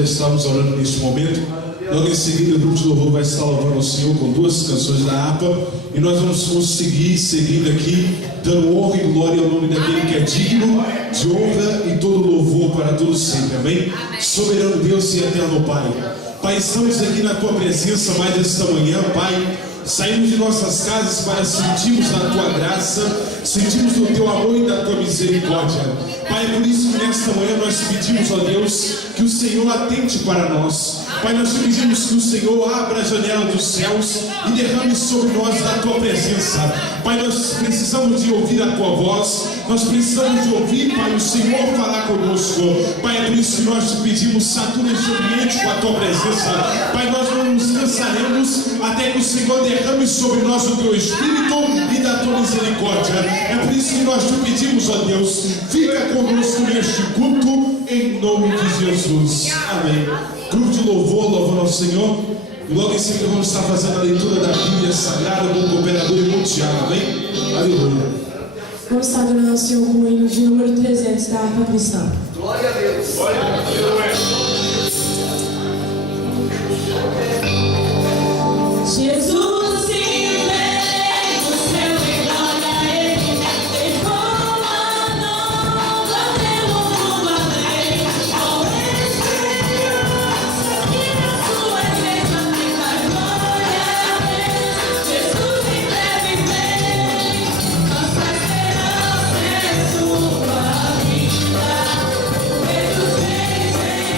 a estarmos orando neste momento. Logo em seguida, o grupo de louvor vai estar louvando ao Senhor com 2 canções da harpa. E nós vamos seguir seguindo aqui, dando honra e glória ao nome daquele que é digno de honra e todo louvor para todos sempre. Amém? Soberano Deus e eterno Pai. Pai, estamos aqui na Tua presença mais esta manhã, Pai. Saímos de nossas casas para sentirmos a Tua graça, sentirmos o Teu amor e da Tua misericórdia. Pai, por isso que nesta manhã nós pedimos, ó Deus, que o Senhor atente para nós. Pai, nós te pedimos que o Senhor abra a janela dos céus e derrame sobre nós da Tua presença. Pai, nós precisamos de ouvir a Tua voz, nós precisamos de ouvir, Pai, o Senhor falar conosco. Pai, é por isso que nós te pedimos, satura este ambiente com a Tua presença. Pai, nós não nos cansaremos até que o Senhor derrame sobre nós o Teu Espírito e da Tua misericórdia. É por isso que nós te pedimos, ó Deus, fica conosco neste culto, em nome de Jesus. Amém. Grupo de louvor, louvando ao Senhor. E logo em seguida vamos estar fazendo a leitura da Bíblia Sagrada do Governador e Monteado. Amém? Aleluia. Vamos estar adorando ao Senhor com o hino de número 300 da harpa cristã. Glória a Deus. Glória a Deus. Jesus. Thank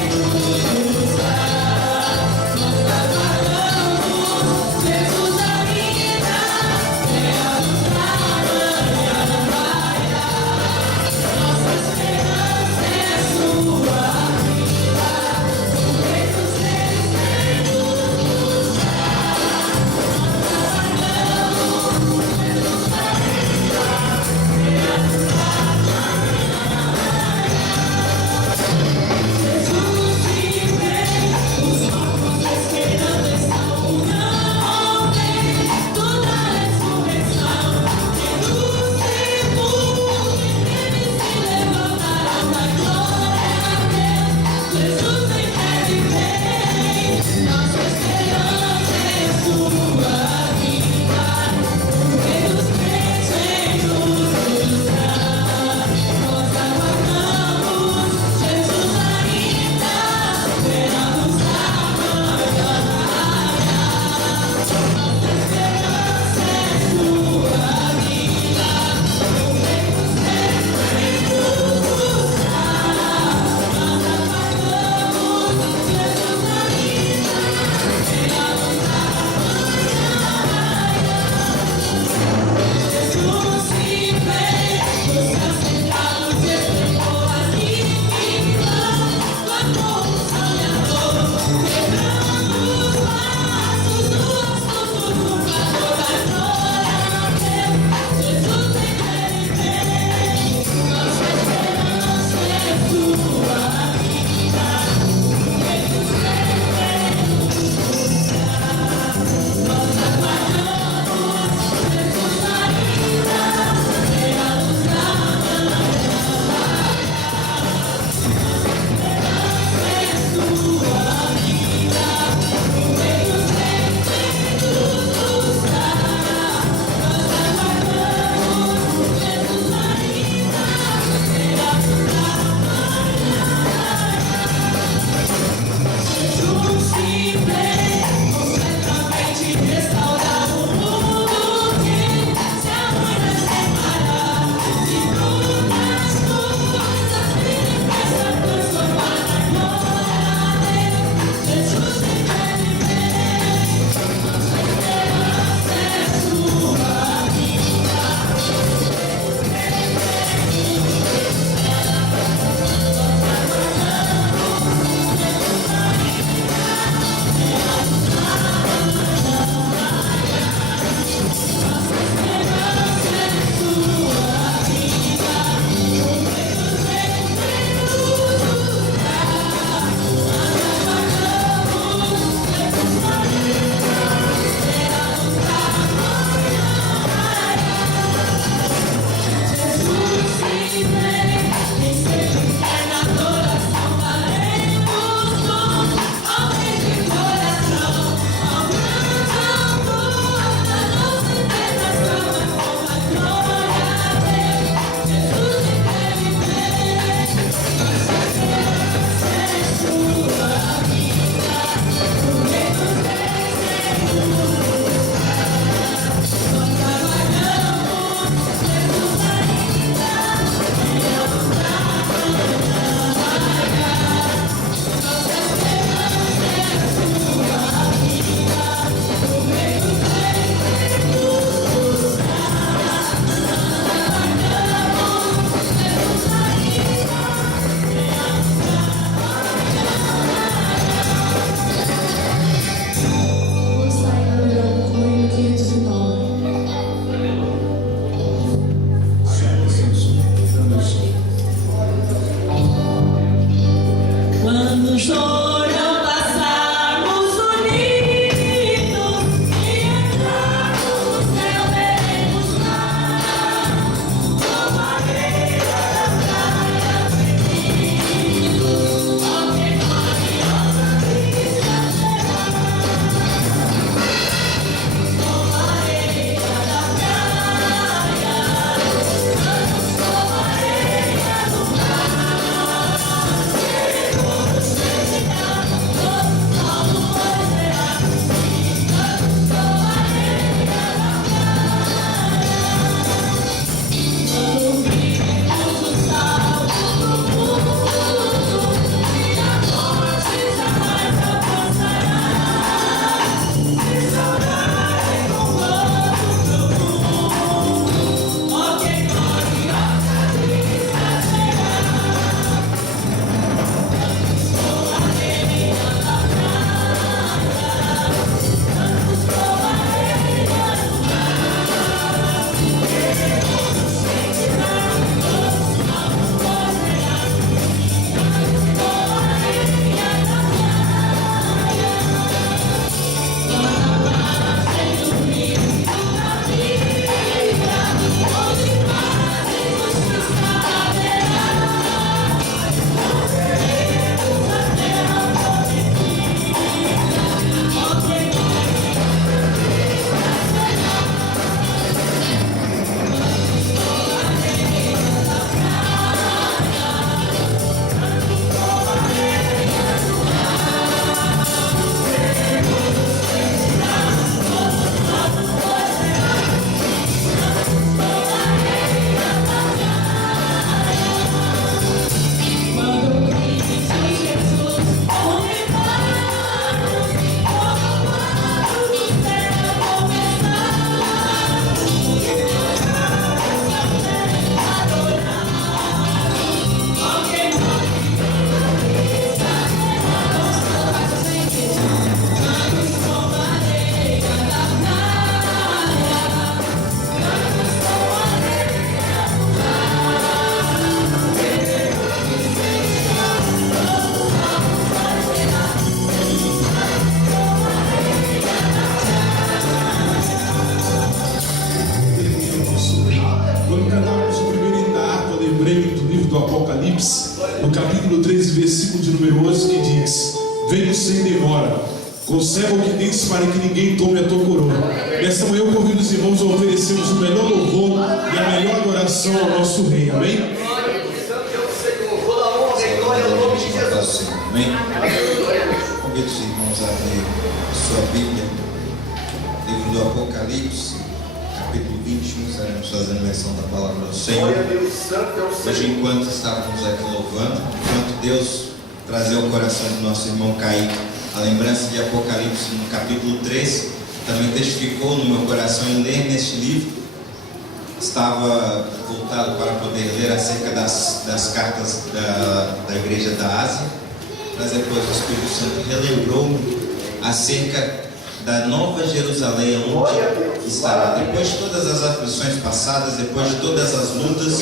you. venho sem demora. Conserva o que tens para que ninguém tome a tua coroa. Nessa manhã eu convido os irmãos a oferecermos o melhor louvor e a melhor adoração ao nosso Rei. Amém? Amém? Convido os irmãos a abrir sua Bíblia, livro do Apocalipse, capítulo 21, estaremos fazendo menção da palavra do Senhor. Hoje, enquanto estávamos aqui louvando, enquanto Deus trazia ao coração do nosso irmão Kaique a lembrança de Apocalipse no capítulo 3, também testificou no meu coração em ler neste livro. Estava voltado para poder ler acerca das cartas da igreja da Ásia, mas depois o Espírito Santo relembrou-me acerca da Nova Jerusalém, onde estará, depois de todas as aflições passadas, depois de todas as lutas,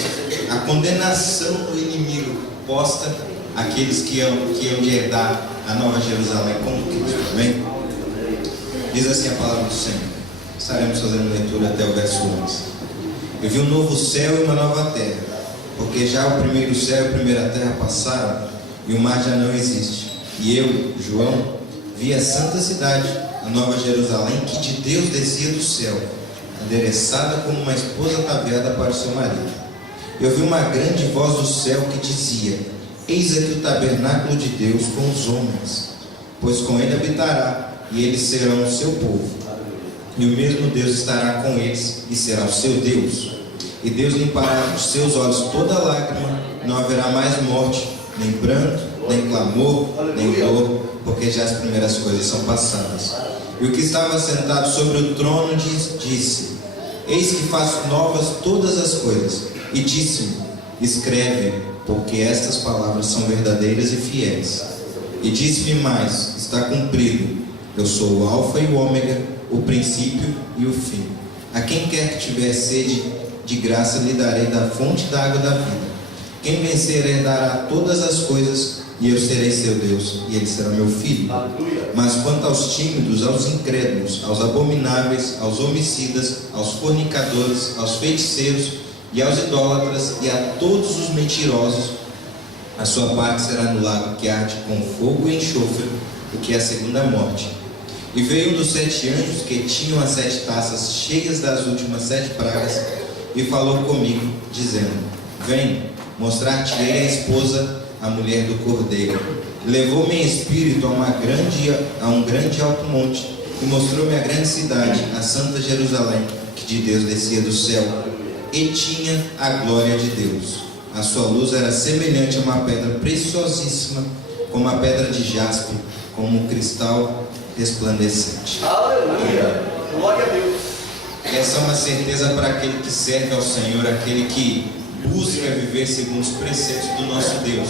a condenação do inimigo posta àqueles que hão de herdar a Nova Jerusalém como Cristo. Amém? Diz assim a palavra do Senhor. Estaremos fazendo leitura até o verso 11. Eu vi um novo céu e uma nova terra, porque já o primeiro céu e a primeira terra passaram, e o mar já não existe. E eu, João, vi a santa cidade, a Nova Jerusalém, que de Deus descia do céu, adereçada como uma esposa ataviada para o seu marido. Eu vi uma grande voz do céu que dizia: Eis aqui o tabernáculo de Deus com os homens, pois com ele habitará, e eles serão o seu povo. E o mesmo Deus estará com eles, e será o seu Deus. E Deus limpará dos seus olhos toda lágrima, não haverá mais morte, nem pranto, nem clamor, nem dor, porque já as primeiras coisas são passadas. E o que estava sentado sobre o trono disse: Eis que faço novas todas as coisas. E disse-me: Escreve, porque estas palavras são verdadeiras e fiéis. E disse-me mais: Está cumprido. Eu sou o Alfa e o Ômega, o princípio e o fim. A quem quer que tiver sede, de graça lhe darei da fonte da água da vida. Quem vencer herdará todas as coisas, e eu serei seu Deus, e ele será meu filho. Mas quanto aos tímidos, aos incrédulos, aos abomináveis, aos homicidas, aos fornicadores, aos feiticeiros e aos idólatras, e a todos os mentirosos, a sua parte será no lago que arde com fogo e enxofre, o que é a segunda morte. E veio um dos 7 anjos que tinham as 7 taças cheias das últimas 7 pragas, e falou comigo, dizendo: Vem, mostrar-te-ei a esposa, a mulher do Cordeiro. Levou-me em espírito a um grande alto monte, e mostrou-me a grande cidade, a santa Jerusalém, que de Deus descia do céu, e tinha a glória de Deus. A sua luz era semelhante a uma pedra preciosíssima, como a pedra de jaspe, como um cristal resplandecente. Aleluia! Glória a Deus! Essa é uma certeza para aquele que serve ao Senhor, aquele que busca viver segundo os preceitos do nosso Deus,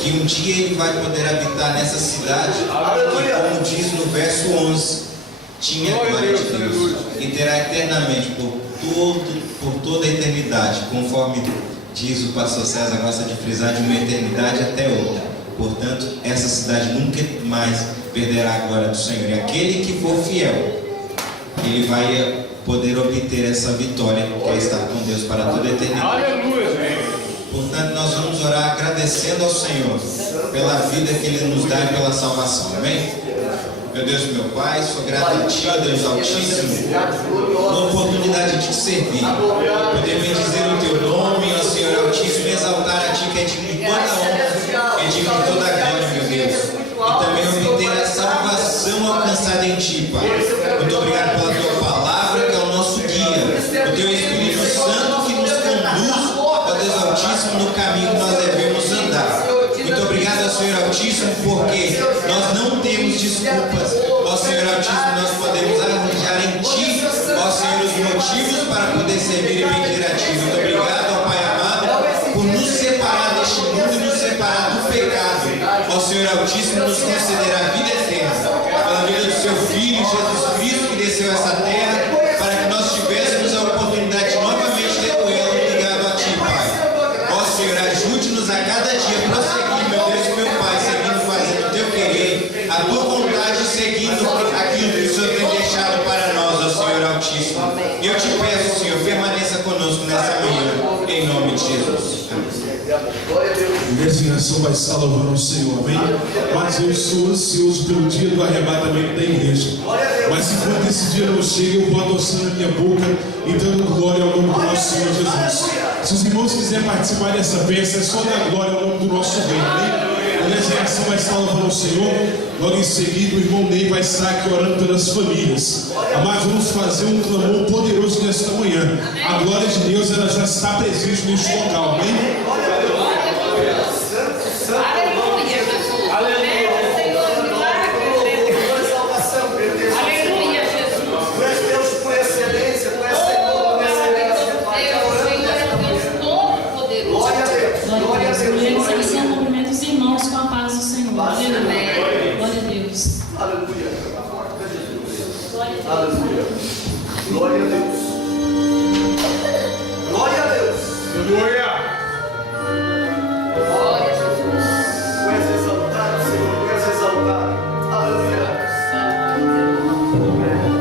que um dia ele vai poder habitar nessa cidade, que, como diz no verso 11, tinha a glória de Deus, e terá eternamente por toda a eternidade, conforme diz o pastor César, gosta de frisar, de uma eternidade até outra. Portanto, essa cidade nunca mais perderá a glória do Senhor, e aquele que for fiel, ele vai poder obter essa vitória, que é estar com Deus para toda a eternidade. Aleluia! Portanto, nós vamos orar agradecendo ao Senhor pela vida que Ele nos dá e pela salvação. Amém? Meu Deus, meu Pai, sou grato a Ti, ó Deus Altíssimo, pela oportunidade de Te servir, poder bendizer o Teu nome, ó Senhor Altíssimo, e exaltar a Ti, que é digno de toda a honra, é digno de toda a glória, meu Deus, e também obter a salvação alcançada em Ti, Pai. Muito obrigado pela Tua palavra, que é o nosso guia, o Teu Espírito Santo que nos conduz, ó Deus Altíssimo, no caminho que nós devemos andar. Muito obrigado, Senhor Altíssimo, porque nós não temos desculpas, ó Senhor Altíssimo, nós podemos arranjar em Ti, ó Senhor, os motivos para poder servir e bendir a Ti. Muito obrigado, ó Pai amado, por nos separar deste mundo e nos separar do pecado, ó Senhor Altíssimo, nos conceder a vida eterna, pela vida do Seu Filho, Jesus Cristo, que desceu a essa terra, para que nós tivéssemos a oportunidade de novamente ter o elo ligado a Ti, Pai. Ó Senhor, ajude-nos a cada dia a prosseguir, meu Deus e meu Pai, seguindo fazendo o Teu querer, a Tua vontade, seguindo aquilo que o Senhor tem deixado para nós, ó Senhor Altíssimo. E eu Te peço, Senhor, permaneça conosco nessa manhã, em nome de Jesus. Amém. E essa geração vai estar louvando ao Senhor, amém? Mas eu sou ansioso pelo dia do arrebatamento da igreja. Mas enquanto esse dia não chega, eu vou adoçando a minha boca e dando glória ao nome do nosso Senhor Jesus. Se os irmãos quiserem participar dessa peça, é só dar glória ao nome do nosso Rei, amém? A geração vai estar louvando ao Senhor. Logo em seguida, o irmão Ney vai estar aqui orando pelas famílias. Mas vamos fazer um clamor poderoso nesta manhã. A glória de Deus, ela já está presente neste local, amém? Aleluia. Glória a Deus. Glória a Deus. Aleluia. Glória a Jesus. Tu és exaltado, Senhor. Tu és exaltado. Aleluia. Aleluia.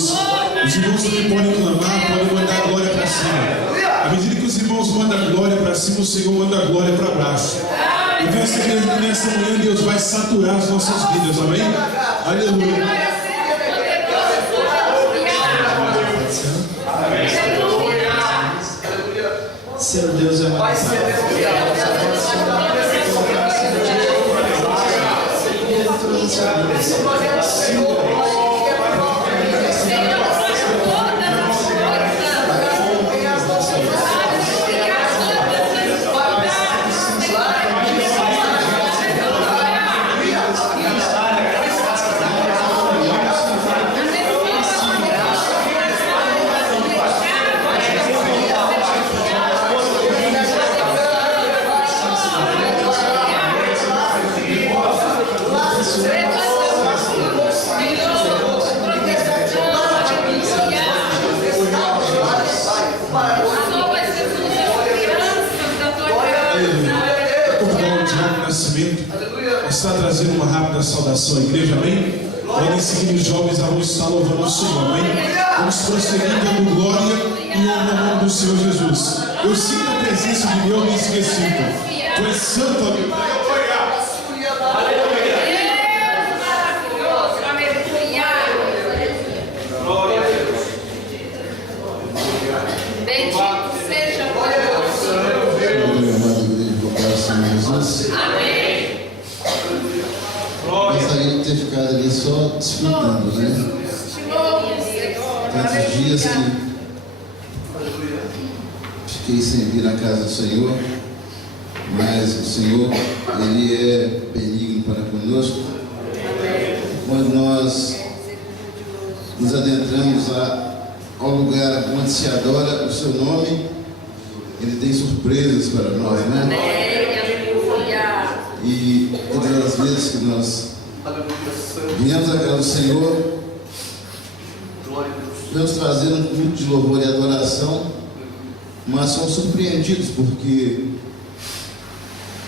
isso. Os irmãos também podem clamar, podem mandar a glória para cima. À medida que os irmãos mandam a glória para cima, o Senhor manda a glória para baixo. Eu tenho certeza que nessa manhã Deus vai saturar as nossas vidas, amém? Aleluia. Senhor Deus é maravilhoso. Está trazendo uma rápida saudação à igreja, amém? Logo em seguida os jovens vão estar louvando o Senhor, amém? Vamos prosseguir dando glória e honra ao nome do Senhor Jesus. Eu sinto a presença de Deus nesse recinto. Tu és santo, amigo. Gostaria de ter ficado ali só desfrutando, né? Tantos dias que fiquei sem vir na casa do Senhor, mas o Senhor, Ele é benigno para conosco. Quando nós nos adentramos ao lugar onde se adora o Seu nome, Ele tem surpresas para nós, né? E todas as vezes que nós viemos à casa do Senhor, vamos trazer um culto de louvor e adoração, mas somos surpreendidos porque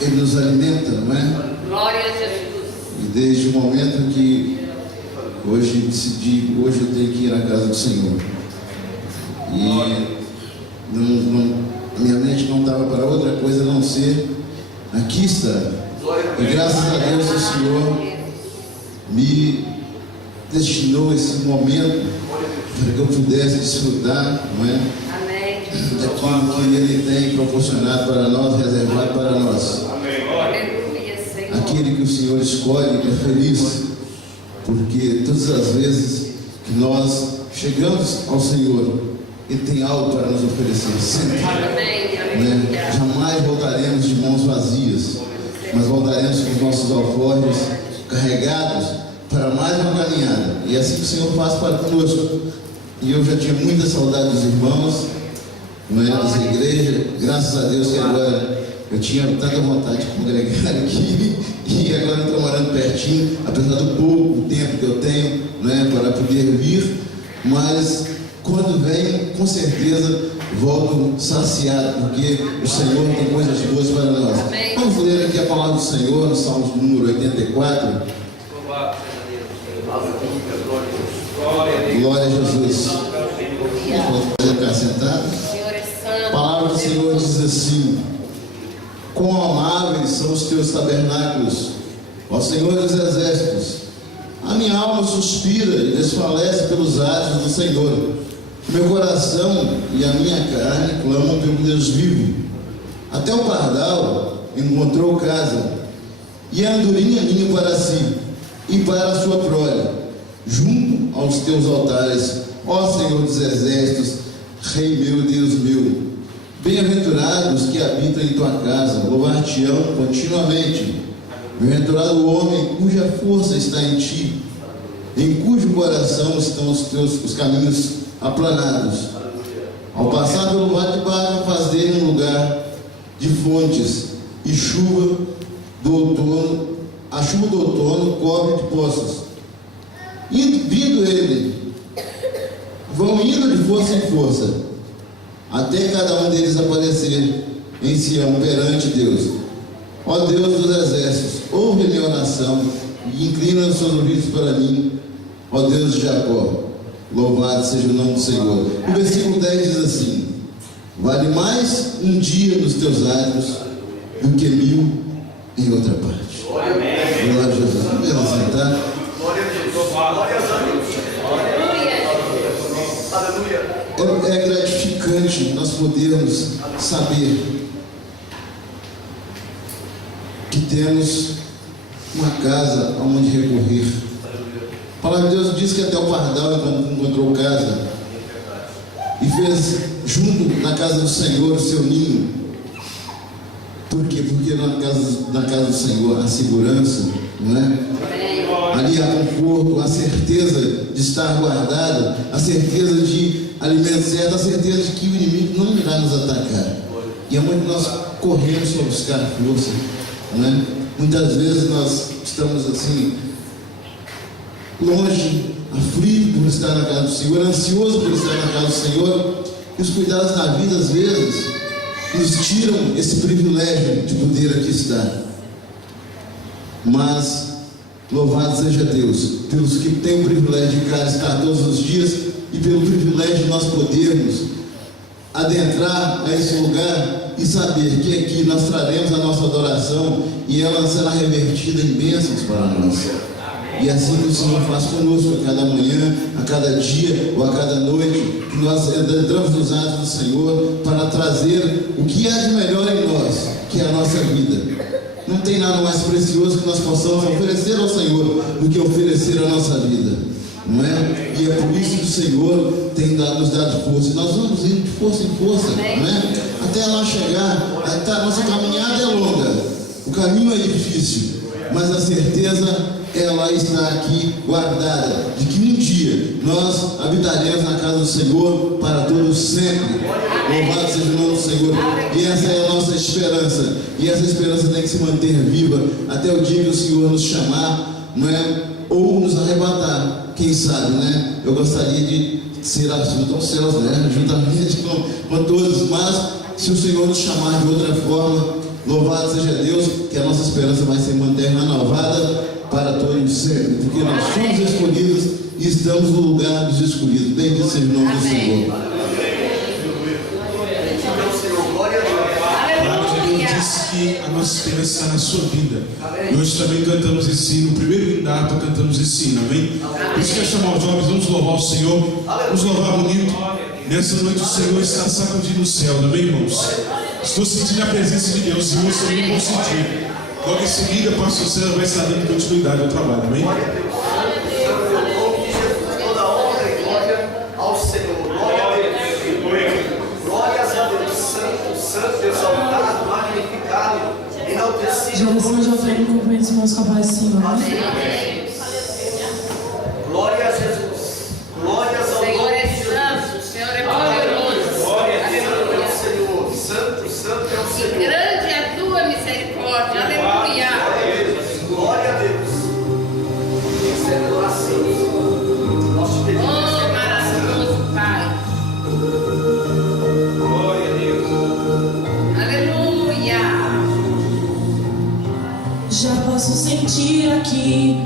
Ele nos alimenta, não é? Glória a Jesus. E desde o momento que hoje decidi, hoje eu tenho que ir à casa do Senhor, e minha mente não estava para outra coisa a não ser aqui estar. E graças a Deus o Senhor me destinou esse momento para que eu pudesse desfrutar, não é? Amém. Daquilo que Ele tem proporcionado para nós, reservado para nós. Aleluia, Senhor. Aquele que o Senhor escolhe é feliz, porque todas as vezes que nós chegamos ao Senhor, Ele tem algo para nos oferecer, sempre. Né? Jamais voltaremos de mãos vazias, mas voltaremos com os nossos alforjes carregados para mais uma caminhada. E é assim que o Senhor faz para conosco. E eu já tinha muita saudade dos irmãos, não é, das igrejas. Graças a Deus que agora eu tinha tanta vontade de congregar aqui, e agora eu estou morando pertinho, apesar do pouco tempo que eu tenho, não é, para poder vir. Mas quando venho, com certeza volto saciado, porque o Senhor tem coisas boas para nós. Amém. Vamos ler aqui a palavra do Senhor no Salmo número 84. Glória a Jesus. Pode ficar sentado. A palavra do Senhor diz assim: quão amáveis são os teus tabernáculos, ó Senhor dos exércitos. A minha alma suspira e desfalece pelos atos do Senhor. Meu coração e a minha carne clamam pelo Deus vivo. Até o pardal encontrou casa, e a andorinha ninho para si, e para a sua prole, junto aos teus altares, ó Senhor dos exércitos, Rei meu, Deus meu. Bem-aventurados que habitam em tua casa, louvar-te-ão continuamente. Bem-aventurado o homem cuja força está em ti, em cujo coração estão os caminhos aplanados. Ao passar pelo vale de Baca, faz dele um lugar de fontes, e chuva do outono, a chuva do outono cobre de poços. Vindo ele, vão indo de força em força, até cada um deles aparecer em Sião perante Deus. Ó Deus dos exércitos, ouve a minha oração e inclina os seus ouvidos para mim, ó Deus de Jacó. Louvado seja o nome do Senhor. O versículo 10 diz assim: vale mais um dia nos teus atos do que 1000 em outra parte. Glória a Jesus. Vamos ver assim, tá? Glória a Deus. Glória a Deus. Aleluia. É gratificante nós podermos saber que temos uma casa aonde recorrer. A palavra de Deus diz que até o pardal encontrou casa e fez junto na casa do Senhor o seu ninho. Por quê? Porque na casa do Senhor há segurança, não é? Ali há conforto, a certeza de estar guardado, a certeza de alimento certo, a certeza de que o inimigo não irá nos atacar. E é muito nós corremos para buscar força, não é? Muitas vezes nós estamos assim, longe, aflito por estar na casa do Senhor, ansioso por estar na casa do Senhor, e os cuidados da vida às vezes nos tiram esse privilégio de poder aqui estar. Mas louvado seja Deus pelos que têm o privilégio de cá estar todos os dias e pelo privilégio de nós podermos adentrar a esse lugar e saber que aqui nós traremos a nossa adoração e ela será revertida em bênçãos para nós. E assim que o Senhor faz conosco a cada manhã, a cada dia ou a cada noite, que nós entramos nos atos do Senhor para trazer o que há de melhor em nós, que é a nossa vida. Não tem nada mais precioso que nós possamos oferecer ao Senhor do que oferecer a nossa vida, não é? E é por isso que o Senhor tem nos dado força. E nós vamos indo de força em força, não é? Até lá chegar. A nossa caminhada é longa, o caminho é difícil, mas a certeza ela está aqui guardada, de que um dia nós habitaremos na casa do Senhor para todos sempre. Louvado seja o nome do Senhor. E essa é a nossa esperança. E essa esperança tem que se manter viva até o dia que o Senhor nos chamar, não é? Ou nos arrebatar, quem sabe, né? Eu gostaria de ser assunto aos céus, né? Juntamente com todos, mas se o Senhor nos chamar de outra forma, louvado seja Deus, que a nossa esperança vai se manter renovada para todos sempre, porque nós somos escolhidos e estamos no lugar dos escolhidos. Bendito seja o nome do Senhor. A palavra de Deus diz que a nossa esperança está na sua vida. E hoje também cantamos esse hino, no primeiro hino da harpa cantamos esse hino, amém? Por isso que eu chamo os jovens, vamos louvar o Senhor, vamos louvar bonito. Nessa noite o Senhor está sacudindo o céu, amém, irmãos? Estou sentindo a presença de Deus, e eu também vou sentir. Logo em seguida, o pastor César vai estar dando continuidade ao trabalho, amém? Glória a Deus. Em nome de Jesus, toda honra e glória ao Senhor. Glória a Deus. Glórias a Deus. Santo, santo, exaltado, magnificado, enaltecido. Geração de oferta, cumprimento os irmãos com a paz do Senhor. Glória a Jesus. Glórias ao Senhor nome é de Jesus. santo, o Senhor é poderoso. Glória a Deus, Senhor. Santo, santo é o E Senhor. grande é a tua misericórdia. Aleluia. Glória a Deus. Recebe adoração. Nós te pedimos. Oh, maravilhoso Pai. Glória a Deus. Aleluia. Já posso sentir aqui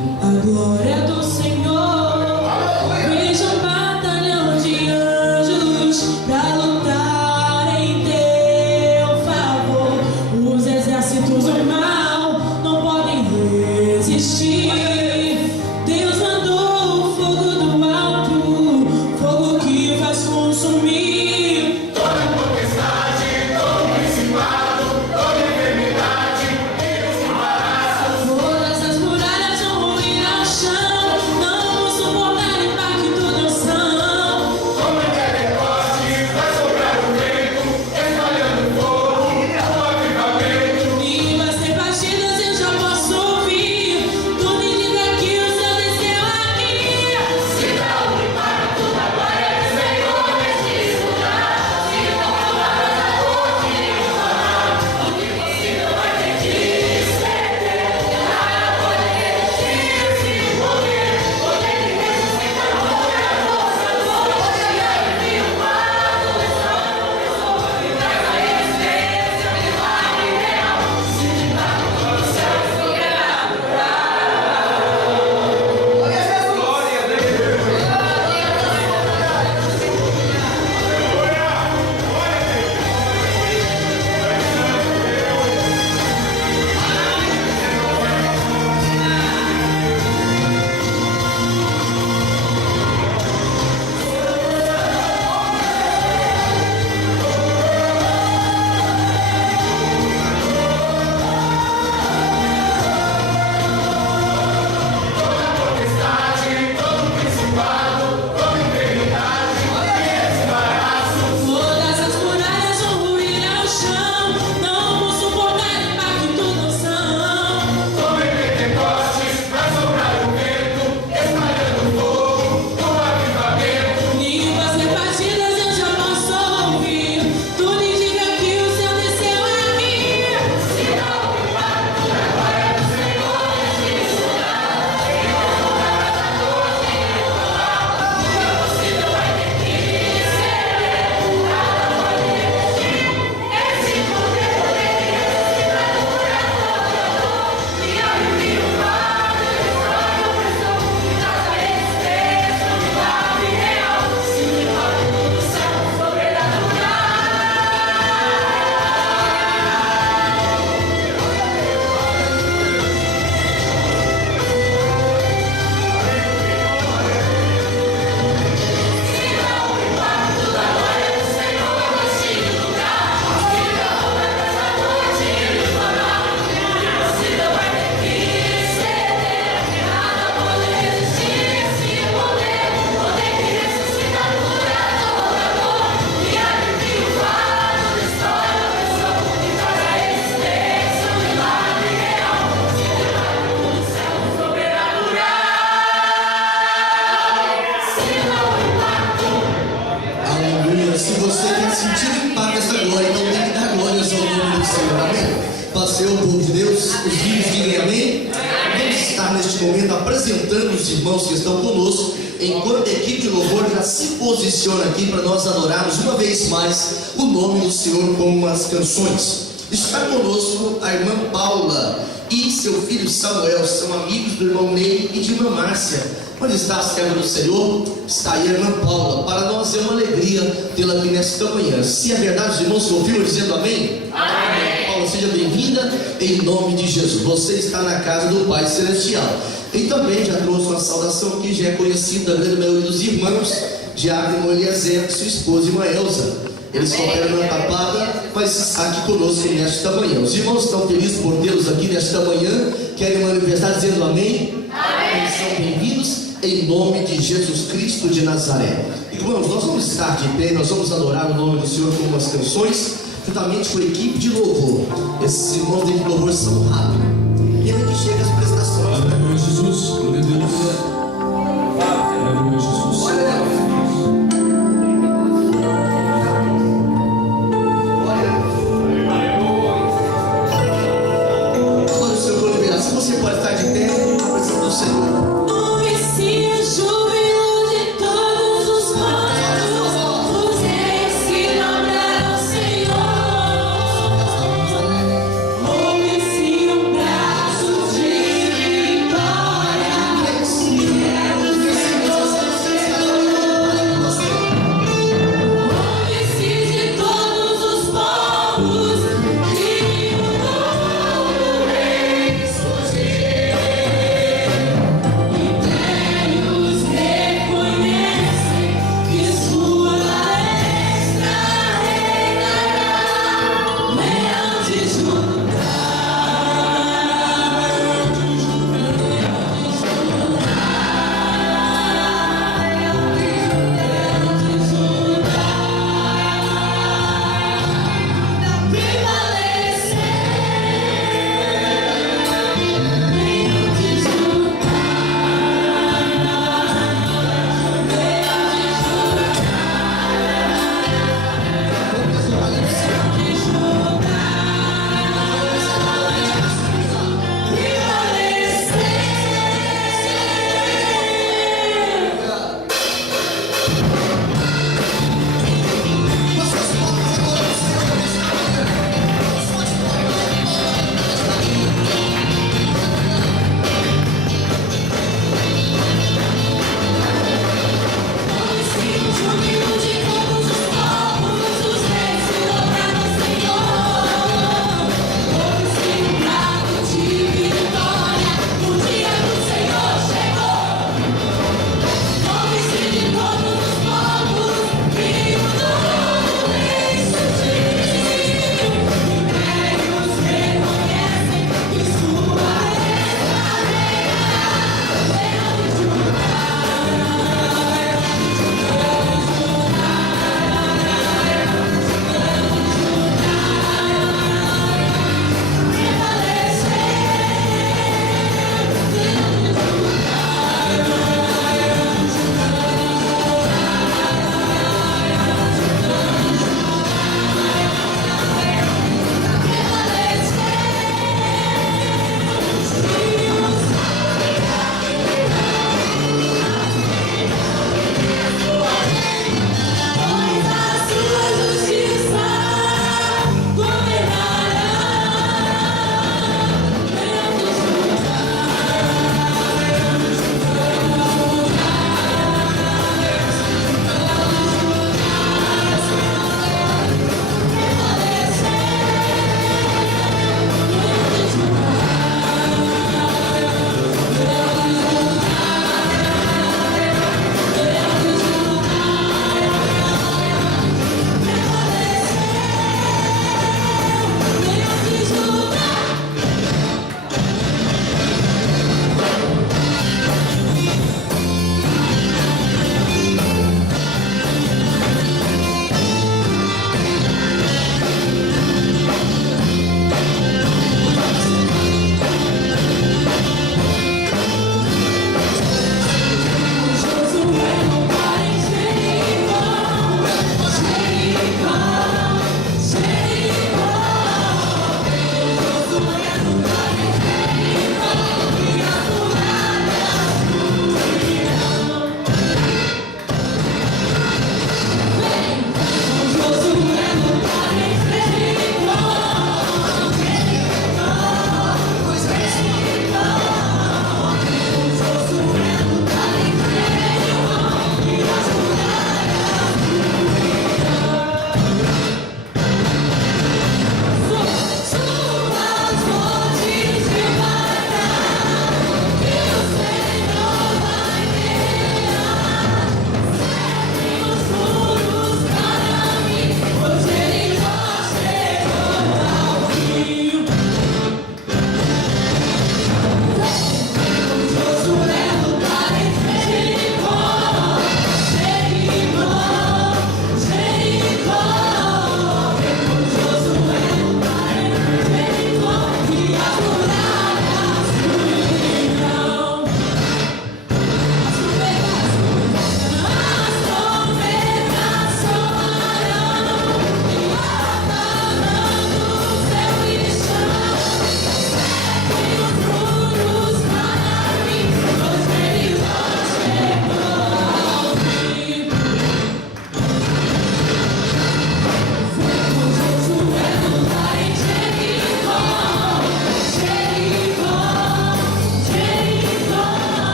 Passeou o povo de Deus, os filhos digam amém. Vamos estar neste momento apresentando os irmãos que estão conosco, enquanto a equipe de louvor já se posiciona aqui para nós adorarmos uma vez mais o nome do Senhor com umas canções. Está conosco a irmã Paula e seu filho Samuel, são amigos do irmão Ney e de irmã Márcia. Onde está a serva do Senhor? Está aí a irmã Paula. Para nós é uma alegria tê-la aqui nesta manhã. Se é verdade, os irmãos confirmam dizendo amém? Amém. Paula, seja bem-vinda em nome de Jesus. Você está na casa do Pai Celestial. E também já trouxe uma saudação que já é conhecida da grande maioria dos irmãos, Diácono Eliezer, sua esposa, irmã Elza. Eles cooperam na tapada, mas está aqui conosco nesta manhã. Os irmãos estão felizes por tê-los aqui nesta manhã. Querem manifestar dizendo amém? Amém. São bem-vindos em nome de Jesus Cristo de Nazaré. Irmãos, nós vamos estar de pé, nós vamos adorar o nome do Senhor com umas canções, juntamente com a equipe de louvor. Esses irmãos da equipe de louvor são rápidos. E é que chega as prestações. Aleluia, Jesus. Glória a Deus. Aleluia, Jesus. Quando o Senhor for liberar, se você pode estar de pé, a presença do Senhor. Senhor,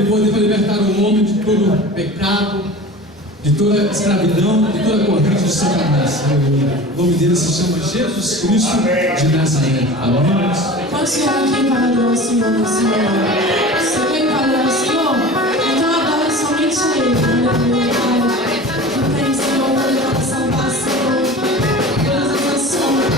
de poder libertar o homem de todo pecado, de toda escravidão, de toda corrente de Satanás. O nome dele se chama Jesus Cristo de Nazaré. Amém? Quantos vieram aqui para adorar o Senhor nesse momento? Você veio para adorar o Senhor? Então adore somente a Ele. Aleluia. Que tem, Senhor, para salvar, Senhor, todas as nações.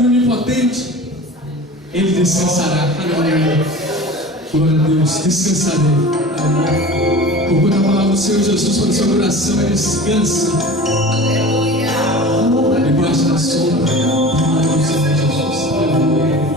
do onipotente, ele descansará. Aleluia. Glória a Deus, descansarei. Aleluia. Porquanto a palavra do Senhor Jesus para o seu coração é descansa. Debaixo da sombra do nome do Senhor Jesus. Aleluia.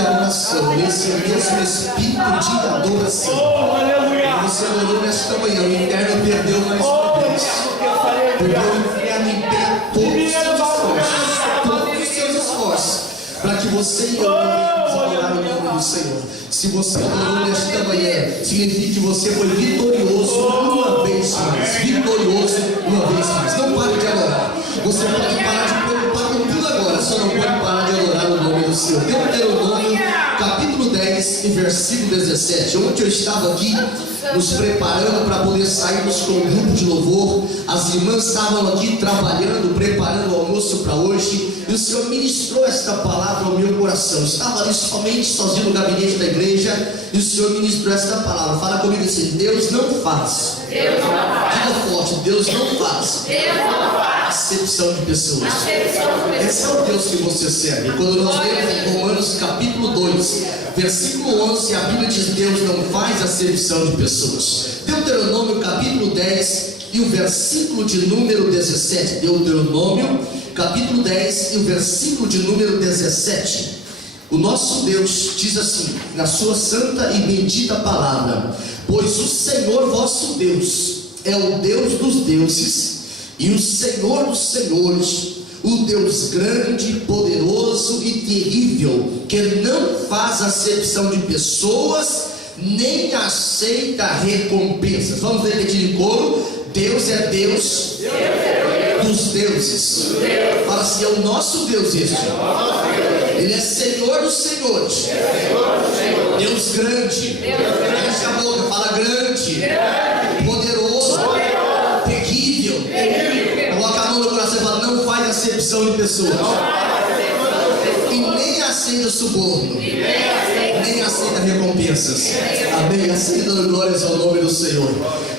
adoração, nesse mesmo espírito de adoração. Você adorou nesta manhã, o inferno perdeu mais uma vez. Porque o inferno empenha todos os seus esforços, para que você e eu não venhamos adorar o nome do Senhor. Se você adorou nesta manhã, significa que você foi vitorioso uma vez mais. Vitorioso uma vez mais. Não pare de adorar. Você pode parar de preocupar com tudo agora, só não pode parar de adorar o nome do Senhor. Deuteronômio, capítulo 10, e versículo 17. Ontem eu estava aqui nos preparando para poder sairmos com um grupo de louvor. As irmãs estavam aqui trabalhando, preparando o almoço para hoje, e o Senhor ministrou esta palavra ao meu coração. Eu estava ali sozinho no gabinete da igreja, e o Senhor ministrou esta palavra. Fala comigo assim: Deus não faz. Diga forte: Deus não faz acepção de pessoas. Esse é o Deus que você serve. Quando nós lemos em Romanos capítulo 2, versículo 11, a Bíblia diz: Deus não faz acepção de pessoas. Deuteronômio capítulo 10 e o versículo de número 17. Deuteronômio capítulo 10 e o versículo de número 17. O nosso Deus diz assim, na sua santa e bendita palavra: pois o Senhor vosso Deus é o Deus dos deuses e o Senhor dos senhores, o Deus grande, poderoso e terrível, que não faz acepção de pessoas, nem aceita recompensas. Vamos repetir em coro: Deus é Deus dos deuses. Fala assim: é o nosso Deus este. Ele é Senhor dos senhores, Deus grande. Fecha a boca, fala: grande, poderoso, terrível. Coloca a mão no coração e fala: não faz acepção de pessoas, e nem aceita suborno, nem aceita recompensas. Amém. Assim dando glórias ao nome do Senhor.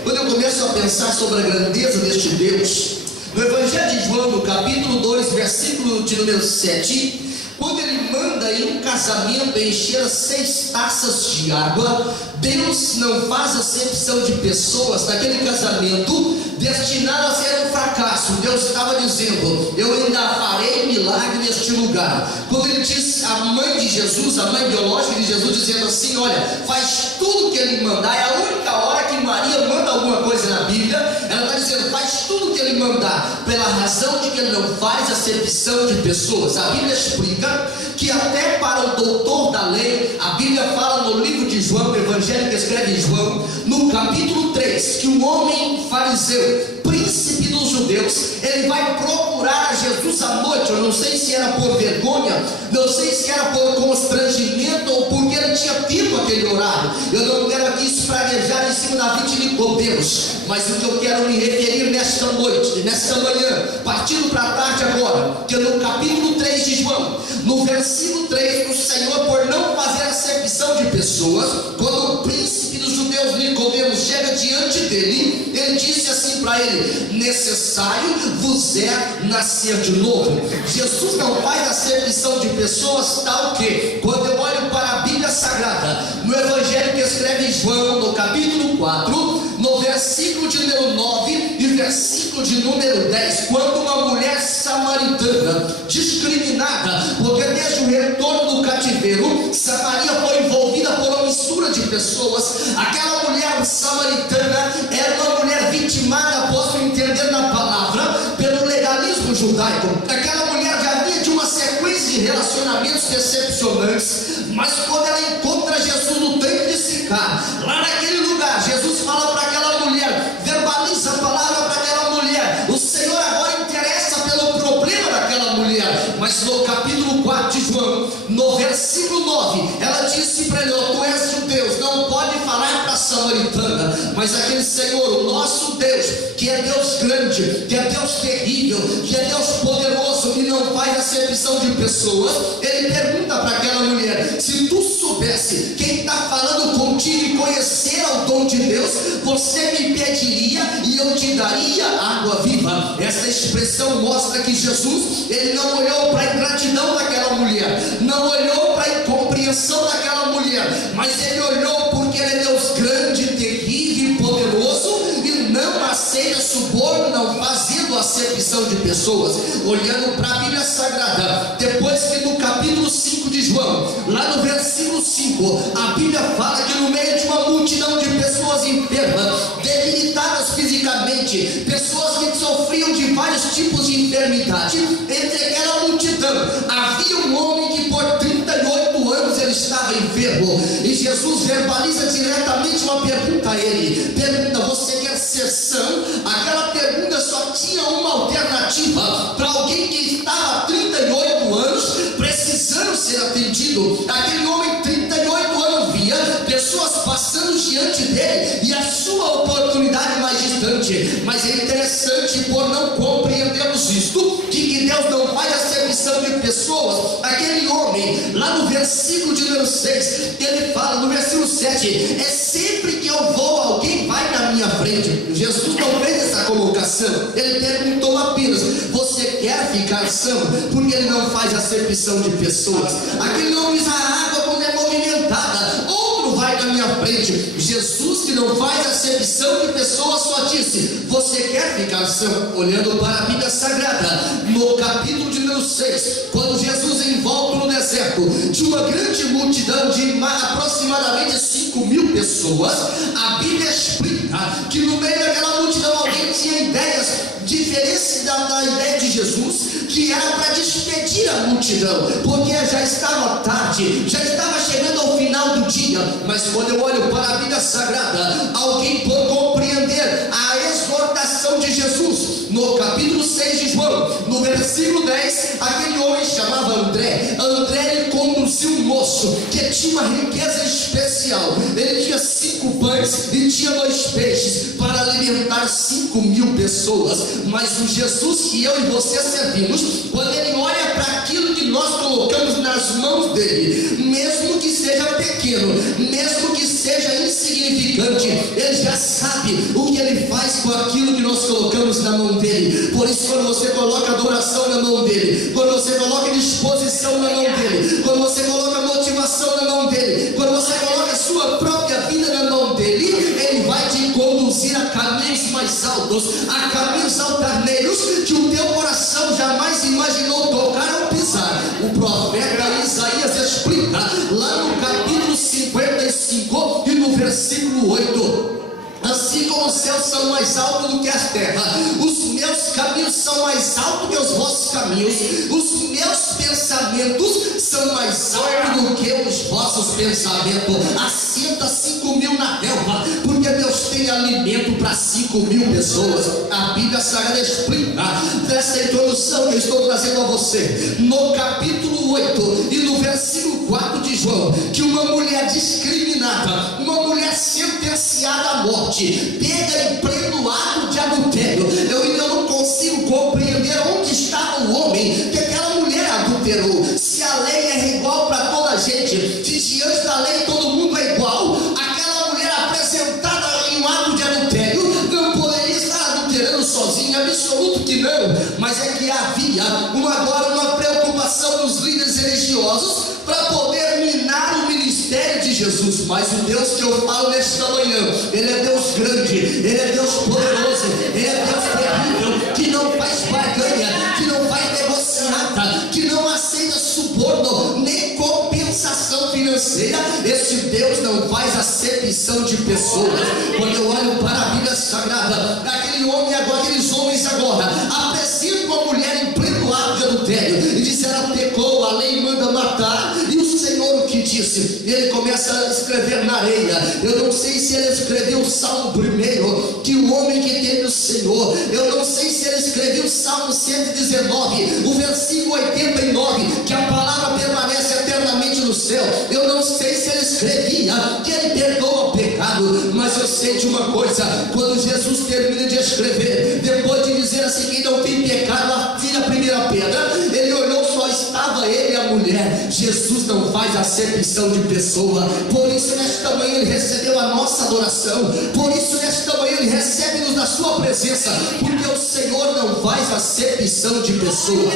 Quando eu começo a pensar sobre a grandeza deste Deus, no Evangelho de João, no capítulo 2, versículo de número 7, quando ele manda em um casamento encher 6 taças de água, Deus não faz acepção de pessoas naquele casamento destinado a ser um fracasso. Deus estava dizendo: eu ainda farei milagre neste lugar. Quando ele diz a mãe de Jesus, a mãe biológica de Jesus, dizendo assim: olha, faz tudo que ele mandar. É a única hora que Maria manda alguma coisa na Bíblia. Ela está dizendo: faz tudo que ele mandar, pela razão de que ele não faz acepção de pessoas. A Bíblia explica que até para o doutor da lei, a Bíblia fala no livro de João, o evangelho que escreve João, no capítulo 3, que um homem fariseu, príncipe dos judeus, ele vai procurar a Jesus à noite. Eu não sei se era por vergonha, não sei se era por constrangimento ou porque ele tinha tido aquele horário. Eu não quero aqui espraguejar em cima da vida de Nicodemos, mas o que eu quero me referir nesta noite, nesta manhã, partindo para a tarde agora, que no capítulo 3 de João, no versículo 3, o Senhor, por não fazer acepção de pessoas, quando o príncipe dos judeus Nicodemos chega diante dele, ele disse assim para ele: necessário vos é nascer de novo. Jesus não faz acepção de pessoas, tal que, quando eu olho para a Bíblia Sagrada, no evangelho que escreve João, no capítulo 4, no versículo de número 9 e versículo de número 10, quando uma mulher samaritana, discriminada, porque desde o retorno do cativeiro, Samaria foi envolvida por uma mistura de pessoas. Aquela mulher samaritana era uma mulher vitimada, posso entender na palavra, pelo legalismo judaico. Aquela mulher já vinha de uma sequência de relacionamentos decepcionantes, mas quando ela encontra Jesus no templo de Sicar, lá naquele lugar, Jesus fala para aquela mulher, verbaliza a palavra para aquela mulher. O Senhor agora interessa pelo problema daquela mulher. Mas no capítulo 4 de João, no versículo 9, ela disse para ele: tu és judeu, não pode falar para a samaritana. Mas aquele Senhor, o nosso Deus, que é Deus grande, que é Deus terrível, que é Deus poderoso e não faz acepção de pessoas, ele pergunta para aquela mulher: se tu soubesse quem está falando contigo e conhecer o dom de Deus, você me pediria e eu te daria água viva. Essa expressão mostra que Jesus, ele não olhou para a ingratidão daquela mulher, não olhou para a incompreensão daquela mulher, mas ele olhou porque ele é Deus grande, terrível e poderoso, e não aceita suborno, não fazendo acepção de pessoas. Olhando para a Bíblia Sagrada, depois que no capítulo 5 5 de João, lá no versículo 5, a Bíblia fala que no meio de uma multidão de pessoas enfermas, debilitadas fisicamente, pessoas que sofriam de vários tipos de enfermidade, entre aquela multidão havia um homem que por 38 anos ele estava enfermo, e Jesus verbaliza diretamente uma pergunta a ele, pergunta: você quer ser são? Aquela pergunta só tinha uma alternativa para alguém que estava há 38 anos precisando ser atendido. Aquele homem, 38 anos, via pessoas passando diante dele e a sua oportunidade mais distante. Mas é interessante, por não compreendermos isto, que Deus não faz acepção de pessoas. Aquele homem, lá no versículo de número 6, ele fala, no versículo 7, é sempre que eu vou, alguém vai na minha frente. Jesus não fez essa colocação, ele perguntou apenas: você quer ficar são? Porque ele não faz acepção de pessoas. Aquele homem diz: a água quando é movimentada, outro vai na minha frente. Jesus, que não faz acepção de pessoas, só disse: você quer ficar são? Olhando para a Bíblia Sagrada, no capítulo de número 6, quando Jesus envolto no deserto de uma grande multidão de aproximadamente 5.000 pessoas, a Bíblia explica que no meio daquela multidão alguém tinha ideias diferentes da ideia de Jesus, que era para despedir a multidão, porque já estava tarde, já estava chegando ao final do dia. Mas quando eu olho para a Bíblia Sagrada, alguém pode compreender a exortação de Jesus. No capítulo 6 de João, no versículo 10, aquele homem chamava André. André, ele conduziu um moço que tinha uma riqueza especial. Ele tinha 5 pães e tinha 2 peixes para alimentar 5.000 pessoas. Mas o Jesus que eu e você servimos, quando ele olha para aquilo que nós colocamos nas mãos dele, mesmo que seja pequeno, mesmo que seja insignificante, ele já sabe o que ele faz com aquilo que nós colocamos na mão dele. Por isso, quando você coloca adoração na mão dele, quando você coloca disposição na mão dele, quando você coloca motivação na mão dele, quando você coloca a sua própria vida na mão dele, ele vai te conduzir a caminhos mais altos, a caminhos altaneiros que o teu coração jamais imaginou tocar ou pisar. O profeta Isaías explica lá no capítulo 55 e no versículo 8: assim como os céus são mais altos do que a terra, os meus caminhos são mais altos que os vossos caminhos, os meus pensamentos são mais altos do que os vossos pensamentos. Assenta 5.000 na relva, porque Deus tem alimento para 5.000 pessoas. A Bíblia Sagrada explica dessa introdução que eu estou trazendo a você, no capítulo 8 e no versículo 4 de João, que uma mulher discriminada, uma mulher sentenciada à morte, pega em pleno ato de adultério. Eu ainda não consigo compreender onde estava o homem que aquela mulher adulterou. Se a lei é igual para toda a gente, se diante da lei todo mundo é igual, aquela mulher apresentada em um ato de adultério não poderia estar adulterando sozinha, absoluto que não. Mas é que havia agora uma preocupação dos líderes religiosos para poder minar o ministério de Jesus. Mas o Deus que eu falo nesta manhã, ele é Deus grande, ele é Deus poderoso, ele é Deus terrível, que não faz barganha, que não faz negociata, que não aceita suborno nem compensação financeira. Esse Deus não faz acepção de pessoas. Quando eu olho para a Bíblia Sagrada, aquele homem agora, aqueles homens agora apresentam uma mulher em pleno ato de adultério e diz: ela pecou, a lei manda matar. E o Senhor o que disse? Ele começa a escrever na areia. Eu não sei se ele escreveu o Salmo 1, que o homem que teme o Senhor. Eu não sei se ele escreveu o Salmo 119, o versículo 89, que a palavra permanece eternamente no céu. Eu não sei se ele escrevia que ele perdoa o pecado, mas eu sei de uma coisa: quando Jesus termina de escrever, depois de dizer assim, quem não tem pecado atire a primeira pedra, ele olhou, só estava ele e a mulher. Jesus não faz acepção de pessoa. Por isso nesta manhã ele recebeu a nossa adoração, por isso nesta manhã ele recebe-nos na sua presença, porque o Senhor não faz acepção de pessoa.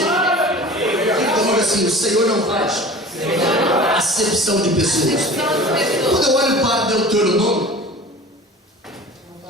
Então assim, o Senhor não faz acepção de pessoas. Quando eu olho para Deuteronômio,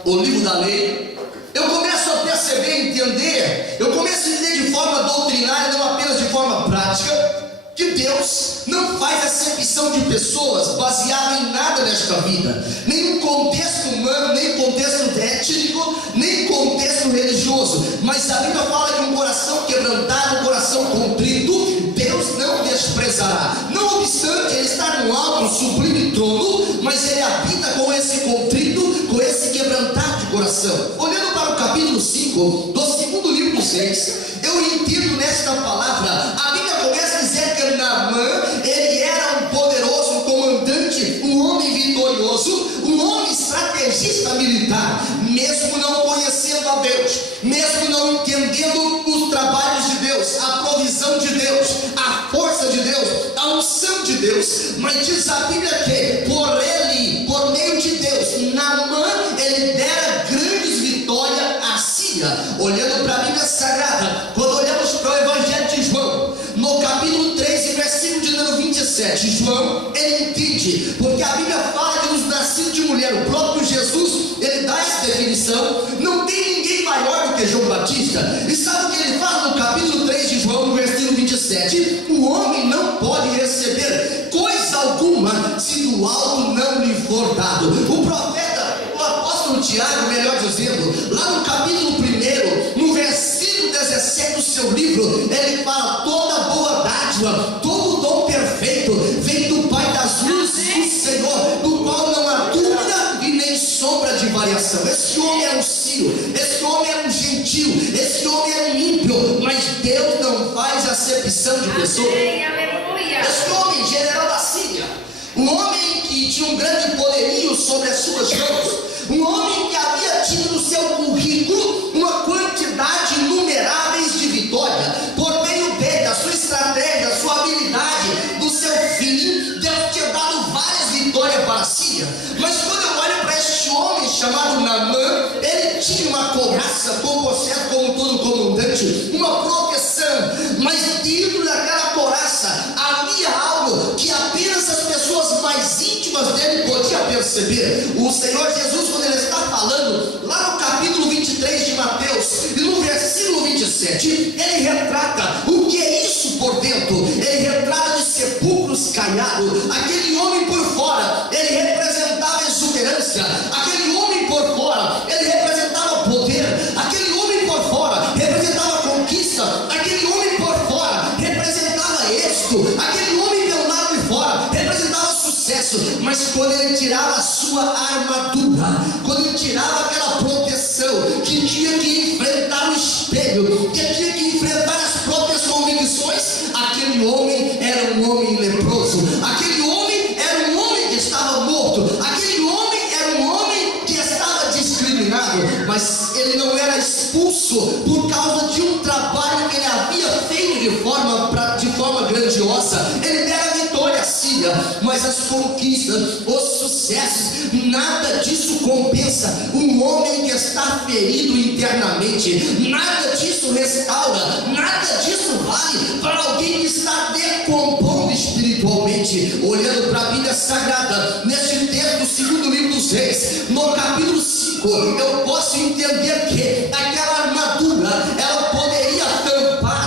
o livro da lei, eu começo a perceber, entender, eu começo a entender de forma doutrinária, não apenas de forma prática, que Deus Deus não faz acepção de pessoas baseada em nada nesta vida, nem contexto humano, nem contexto étnico, nem contexto religioso. Mas a Bíblia fala de um coração quebrantado, um coração contrito, Deus não desprezará. Não obstante ele estar no alto, sublime trono, mas ele habita com esse contrito, com esse quebrantado de coração. Olhando para o capítulo 5 do segundo livro dos Reis, eu entendo nesta palavra, a Bíblia começa a dizer que Naamã, ele era um poderoso comandante, um homem vitorioso, um homem estrategista militar, mesmo não conhecendo a Deus, mesmo não entendendo os trabalhos de Deus, a provisão de Deus, a força de Deus, a unção de Deus. Mas diz a Bíblia que por ele, por meio de Deus, Naamã, ele dera grandes vitórias à Síria. Olhando para a Bíblia Sagrada, quando olhamos para o Evangelho de João, no capítulo 3, versículo de número 27, João, ele entende, porque a Bíblia fala de uns nascidos de mulher, o próprio Jesus, ele dá essa definição, não tem ninguém maior do que João Batista. E sabe o que ele fala no capítulo 3 de João, no versículo 27? O homem não pode receber coisa alguma se do alto não lhe for dado. O profeta, o apóstolo Tiago, melhor dizendo, lá no capítulo 1, no versículo 17 do seu livro, ele fala: toda boa dádiva, todo dom perfeito vem do Pai das luzes, do Senhor, do qual não há dúvida e nem sombra de variação. Esse homem era um sírio, esse homem era um gentil, esse homem era um ímpio, mas Deus não faz acepção de pessoas. Esse homem, general da Síria, um homem que tinha um grande poderio sobre as suas mãos, um homem que havia tido no seu currículo uma quantidade inumeráveis de vitória, por meio dele, da sua estratégia, da sua habilidade, do seu filho, Deus tinha dado várias vitórias para a Síria. Mas quando eu olho para este homem chamado Naamã, ele tinha uma couraça, como todo comandante, uma proteção, mas dentro daquela couraça havia algo que apenas as pessoas mais íntimas dele podiam perceber. O Senhor Jesus, quando ele está falando lá no capítulo 23 de Mateus e no versículo 27, ele retrata o que é isso por dentro. Ele retrata de sepulcros caiados. Aquele homem por fora, ele representava exuberância. Aquele homem por fora, ele representava poder. Aquele homem por fora representava conquista. Aquele homem por fora representava êxito. Aquele homem pelo lado de fora representava sucesso. Mas quando ele tirava a sua armadura, quando ele tirava aquela proteção, que tinha que enfrentar o espelho, que tinha que enfrentar as próprias convicções, aquele homem era um homem leproso. Aquele homem era um homem que estava morto. Aquele homem era um homem que estava discriminado. Mas ele não era expulso por causa de um trabalho que ele havia feito de forma grandiosa. Ele dera vitória à Síria, mas as conquistas, os sucessos, nada disso compensa um homem que está ferido internamente. Nada disso restaura, nada disso vale para alguém que está decompondo espiritualmente. Olhando para a Bíblia Sagrada, neste texto do segundo livro dos Reis, no capítulo 5, eu posso entender que aquela armadura, ela poderia tapar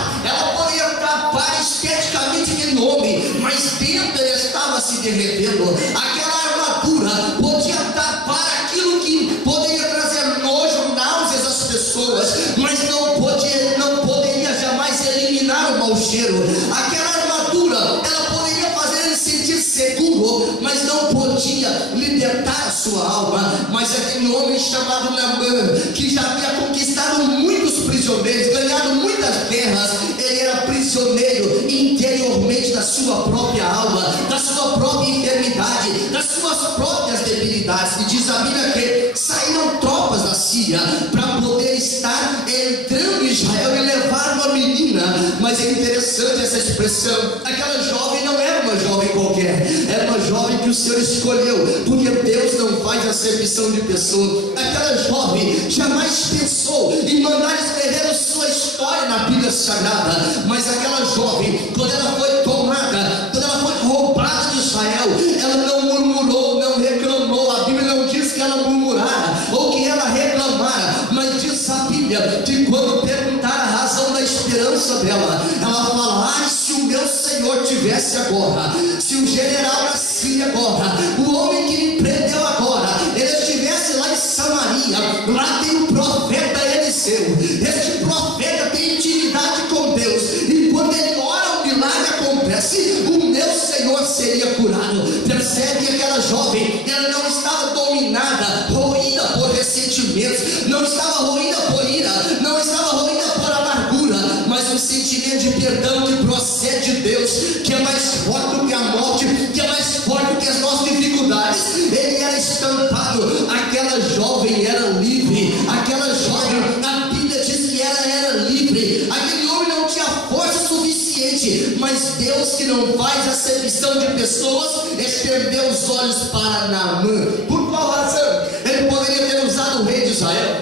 esteticamente aquele homem, mas dentro ele estava se derretendo. Aquela armadura podia tapar aquilo que poderia trazer nojo, náuseas às pessoas, mas não poderia jamais eliminar o mau cheiro. Aquela armadura, ela poderia fazer ele sentir seguro, mas não podia libertar a sua alma. Mas aquele homem chamado Naamã, que já havia conquistado muitos prisioneiros, ganhado muitas guerras, ele era prisioneiro interiormente da sua própria alma, da sua própria enfermidade, das suas próprias debilidades. E diz a Bíblia que saíram tropas da Síria para poder estar entrando em Israel e levar uma menina. Mas é interessante essa expressão. Aquela jovem não era uma jovem qualquer, era uma jovem que o Senhor escolheu, porque Deus não faz acepção de pessoa. Aquela jovem jamais pensou em mandar escrever a sua história na Bíblia Sagrada, mas aquela jovem, quando ela foi tomada, quando ela foi roubada de Israel, ela não murmurou, não reclamou. A Bíblia não diz que ela murmurara ou que ela reclamara, mas diz a Bíblia que quando perguntaram a razão da esperança dela, ela fala: ai, se o meu Senhor Senhor tivesse agora, se o general da Síria agora, o homem que me prendeu agora, ele estivesse lá em Samaria, lá tem o profeta Eliseu. Este profeta tem intimidade com Deus, e quando ele ora, o milagre acontece, o meu Senhor seria curado. Percebe que aquela jovem, ela não estava dominada, roída por ressentimentos, não estava roída por ira, não estava roída por amargura, mas um sentimento de perdão que procede de Deus, que é mais forte do que a morte, que é mais forte do que as nossas dificuldades. Ele era estampado, aquela jovem era livre, aquela jovem, a Bíblia diz que ela era livre, aquele homem não tinha força suficiente, mas Deus, que não faz acepção de pessoas, estendeu os olhos para Naamã. Por qual razão? Ele poderia ter usado o rei de Israel,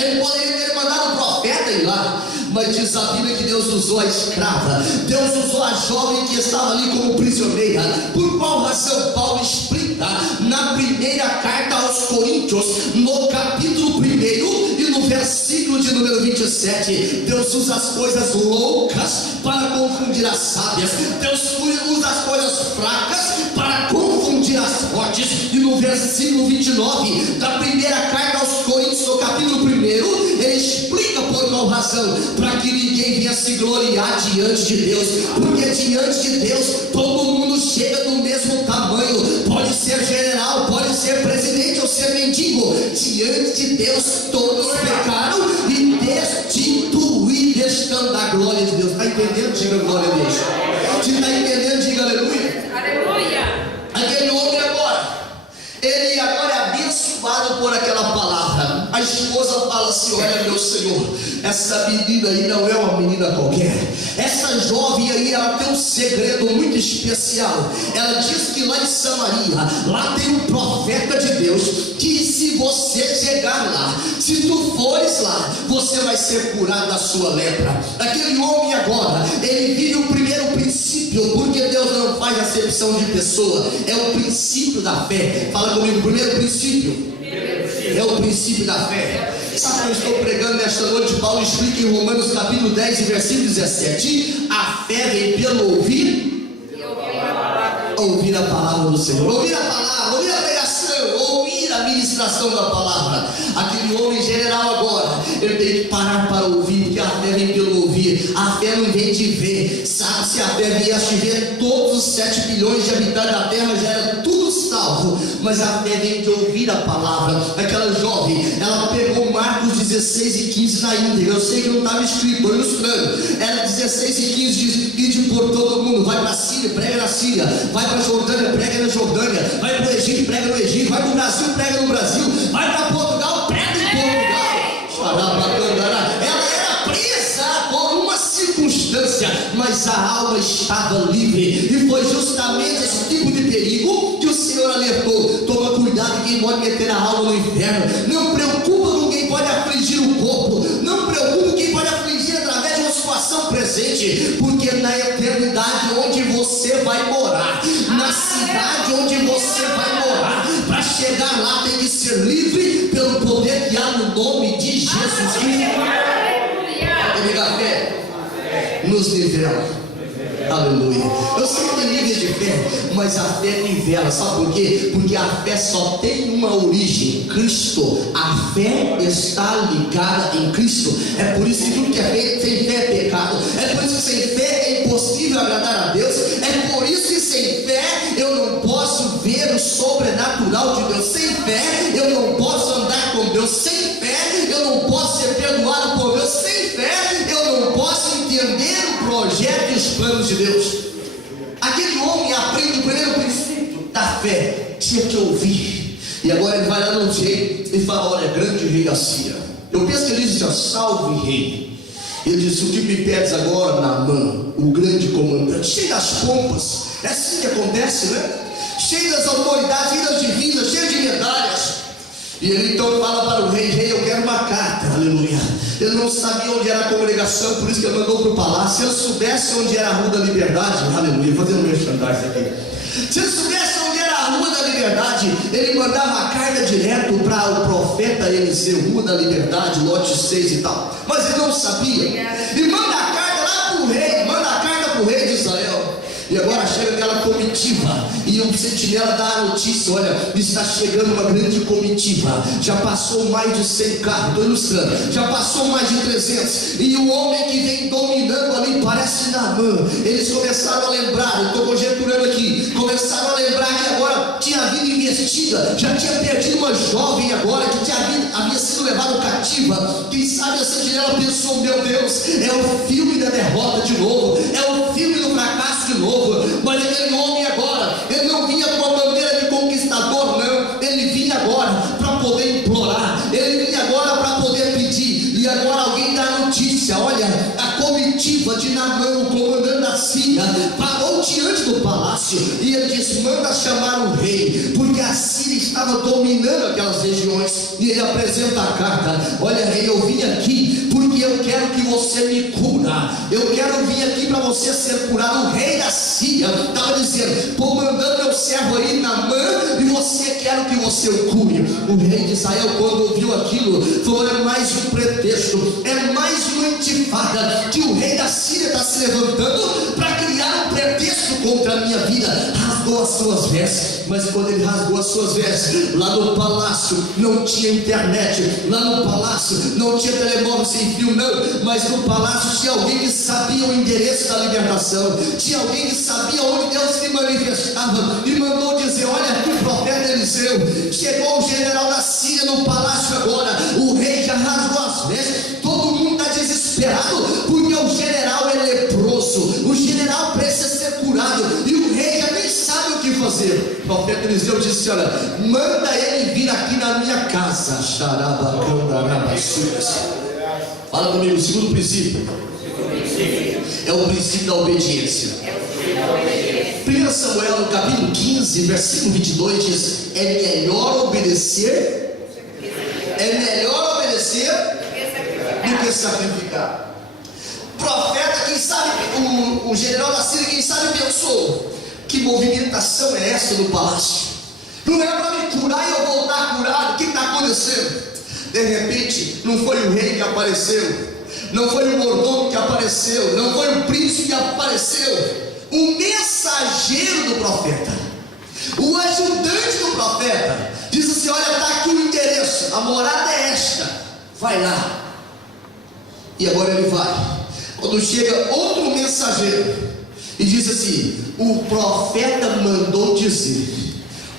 ele poderia ter mandado o profeta ir lá, mas diz a Bíblia que Deus usou a escrava, Deus usou a jovem que estava ali como prisioneira. Por qual razão? Paulo explica na primeira carta aos Coríntios, no capítulo 1 e no versículo de número 27, Deus usa as coisas loucas para confundir as sábias, Deus usa as coisas fracas para confundir as fortes. E no versículo 29 da primeira carta aos Coríntios, no capítulo 1, ele explica por qual razão: para que ninguém venha se gloriar diante de Deus, porque diante de Deus todo mundo chega do mesmo tamanho, pode ser general, pode ser presidente ou ser mendigo. Diante de Deus todos pecaram e destituídos estão da glória de Deus. Está entendendo? Diga glória a Deus. Se está entendendo, diga aleluia. Aleluia. Aquele homem agora, ele agora é abençoado por aquela palavra. A esposa fala assim: olha, meu Senhor, essa menina aí não é uma menina qualquer, essa jovem aí, ela tem um segredo muito especial. Ela diz que lá em Samaria, lá tem um profeta de Deus, que se você chegar lá, se tu fores lá, você vai ser curado da sua lepra. Aquele homem agora, ele vive o primeiro princípio, porque Deus não faz acepção de pessoa, é o princípio da fé. Fala comigo, o primeiro princípio é o princípio da fé. Sabe o que eu estou pregando nesta noite? Paulo explica em Romanos capítulo 10 e versículo 17: a fé vem pelo ouvir a palavra do Senhor, ouvir a palavra, ouvir a pregação, ouvir a ministração da palavra. Aquele homem general agora, ele tem que parar para ouvir, porque a fé vem pelo ouvir. A fé não vem de ver. Sabe, se a fé viesse de ver, todos os 7 bilhões de habitantes da terra já era tudo salvo. Mas a fé vem de ouvir a palavra. Aquela jovem, ela pegou Marcos 16 e 15 na íntegra. Eu sei que não estava escrito, estou ilustrando. Era 16 e 15, diz: ide por todo mundo, vai para a Síria, prega na Síria, vai para a Jordânia, prega na Jordânia, vai para o Egito, prega no Egito, vai para o Brasil, prega no Brasil, vai para Portugal, prega em Portugal. Ela era presa por uma circunstância, mas a alma estava livre, e foi justamente esse tipo de perigo que o Senhor alertou. Toma cuidado, quem pode meter a alma no inferno. Não preocupa com quem pode afligir o corpo, não preocupa quem pode afligir através de uma situação presente, porque na eternidade onde você vai morar, na cidade onde você vai morar, para chegar lá tem que ser livre pelo poder que há no nome de Jesus Cristo. A fé nos nivela. Aleluia. Eu sei que tem níveis de fé, mas a fé nivela. Sabe por quê? Porque a fé só tem uma origem: Cristo. A fé está ligada em Cristo. É por isso que tudo que é feito sem fé é pecado. É por isso que sem fé é impossível agradar a Deus. É por isso que sem fé eu não posso ver o sobrenatural de Deus. Sem fé eu não posso andar com Deus. Sem fé eu não posso ser perdoado por Deus. Sem fé eu não posso entender o projeto e os planos de Deus. Aquele homem aprende o primeiro princípio da fé: tinha que ouvir. E agora ele vai lá no rei e fala: olha, grande rei da Síria. Eu penso que ele disse: salve rei. Ele disse: o que me pedes agora, Naamã, o grande comandante, cheio das pompas? É assim que acontece, né? Cheio das autoridades, cheio das divisas, cheio de medalhas. E ele então fala para o rei: rei, eu quero uma carta. Aleluia. Ele não sabia onde era a congregação, por isso que ele mandou para o palácio. Se ele soubesse onde era a Rua da Liberdade, aleluia, vou fazer um merchandising aqui. Se ele soubesse onde era a Rua da Liberdade, ele mandava a carta direto para o profeta Eliseu, Rua da Liberdade, lote 6 e tal. Mas ele não sabia. E manda a carta lá para o rei, manda a carta para o rei de Israel. E agora chega aquela comitiva, e um sentinela dá a notícia: olha, está chegando uma grande comitiva. Já passou mais de 100 carros, estou ilustrando, já passou mais de 300. E o homem que vem dominando ali parece Naamã. Eles começaram a lembrar, eu estou conjecturando aqui, começaram a lembrar que agora tinha havido investida, já tinha perdido uma jovem agora, que havia sido levada cativa. Quem sabe a sentinela pensou: meu Deus, é o filme da derrota de novo, é o filme do fracasso de novo. Mas aquele homem agora, ele não vinha com a bandeira de conquistador, não. Ele vinha agora para poder implorar, ele vinha agora para poder pedir. E agora alguém dá a notícia: olha, a comitiva de Naamã, o comandante da Síria, parou diante do palácio, e ele disse: manda chamar o rei, porque a Síria estava dominando aquelas regiões. E ele apresenta a carta: olha, rei, eu vim aqui porque eu quero que você me cura, eu quero vir aqui para você ser curado. O rei da Síria estava dizendo: estou mandando meu servo aí, Naamã, e você quer que você o cure. O rei de Israel, quando ouviu aquilo, falou: é mais um pretexto, é mais uma intifada que o rei da Síria está se levantando para criar um pretexto contra a minha vida. Rasgou as suas vestes. Mas quando ele rasgou as suas vestes, lá no palácio não tinha internet, lá no palácio não tinha telemóvel sem fio, não. Mas no palácio tinha alguém que sabia o endereço da libertação, tinha alguém que sabia onde Deus se manifestava, e mandou dizer: olha aqui, o profeta Eliseu, chegou o general da Síria no palácio agora. O rei já rasgou as vestes, todo mundo está desesperado, porque o general é leproso, o general precisa ser curado, e o rei já nem sabe o que fazer. O profeta Eliseu disse: olha, manda ele vir aqui na minha casa. Fala comigo, o segundo princípio é o princípio da obediência. 1 Samuel, no capítulo 15, versículo 22 diz: é melhor obedecer do que sacrificar. Profeta, quem sabe, o general da Síria, quem sabe, pensou: que movimentação é essa no palácio? Não é para me curar e eu voltar curado? O que está acontecendo? De repente, não foi o rei que apareceu, não foi o mordomo que apareceu, não foi o príncipe que apareceu. O mensageiro do profeta, o ajudante do profeta, diz assim: olha, está aqui o endereço, a morada é esta, vai lá. E agora ele vai. Quando chega outro mensageiro e diz assim: o profeta mandou dizer.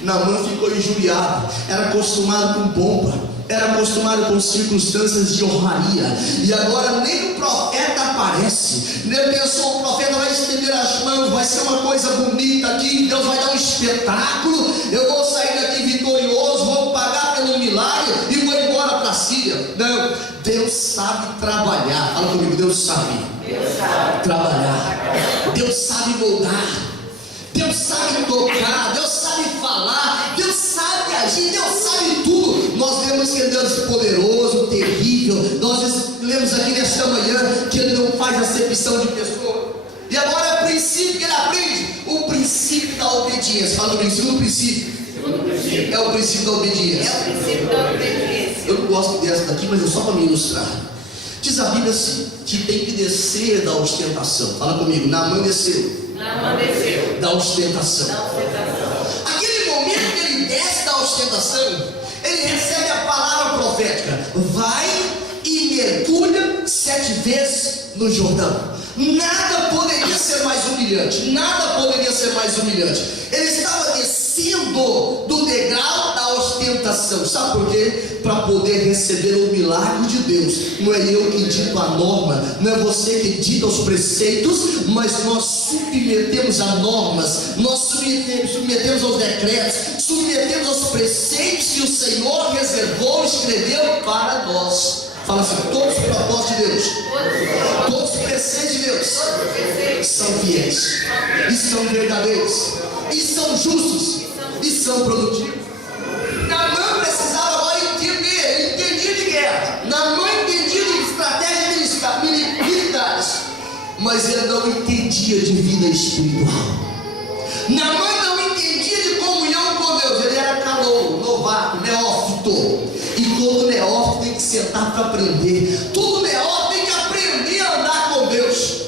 Naamã ficou injuriado, era acostumado com pompa, era acostumado com circunstâncias de honraria, e agora nem o profeta aparece. Ele pensou: o profeta vai estender as mãos, vai ser uma coisa bonita aqui, Deus vai dar um espetáculo, eu vou sair daqui vitorioso, vou pagar pelo milagre e vou embora para a Síria. Não, Deus sabe trabalhar. Fala comigo: Deus sabe trabalhar, Deus sabe moldar, Deus sabe tocar, Deus sabe falar, Deus sabe agir, Deus sabe tudo. Nós lemos que Deus é poderoso, terrível. Nós lemos aqui nesta manhã que Ele não faz acepção de pessoa. E agora é o princípio que Ele aprende, o princípio da obediência. Fala comigo, segundo princípio é o princípio da obediência. Eu não gosto dessa daqui, mas é só para me ilustrar. Diz a Bíblia assim, que tem que descer da ostentação. Fala comigo: Naamã desceu da ostentação. Aquele momento que ele desce da ostentação, ele recebe a palavra profética: vai e mergulha 7 vezes no Jordão. Nada poderia ser mais humilhante, nada poderia ser mais humilhante. Ele estava descendo do degrau da ostentação. Sabe por quê? Para poder receber o milagre de Deus. Não é eu que dito a norma, não é você que dita os preceitos, mas nós submetemos a normas, nós submetemos aos decretos, submetemos aos preceitos que o Senhor reservou, escreveu para nós. Fala assim: todos os propósitos de Deus, todos os preceitos de Deus são fiéis, e são verdadeiros, e são justos, e são produtivos. Naamã precisava agora entender, ele entendia de guerra, Naamã entendia de estratégias militares, mas ele não entendia de vida espiritual. Naamã não entendia de comunhão com Deus, ele era calouro, novato, neófito. E todo neófito tem que sentar para aprender, todo neófito tem que aprender a andar com Deus.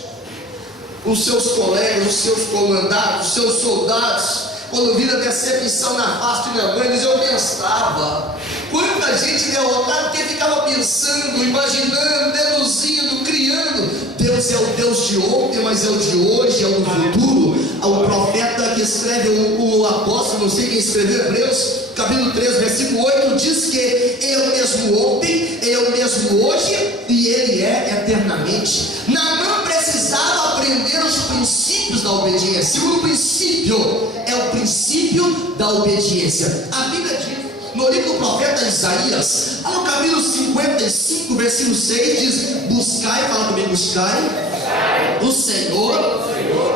os seus colegas, os seus comandados, os seus soldados, quando viram a decepção na face de Naamã, eu pensava, quanta gente derrotada, porque ficava pensando, imaginando, deduzindo, criando. Deus é o Deus de ontem, mas é o de hoje, é o do futuro. O profeta que escreve, o apóstolo, não sei quem escreveu, Hebreus, capítulo 3, versículo 8, diz que é o mesmo ontem, é o mesmo hoje, e Ele é eternamente. Naamã precisava aprender os princípios da obediência. O princípio é o princípio da obediência. A Bíblia diz, no livro do profeta Isaías, no capítulo 55, versículo 6, diz: buscai, fala comigo, buscai o Senhor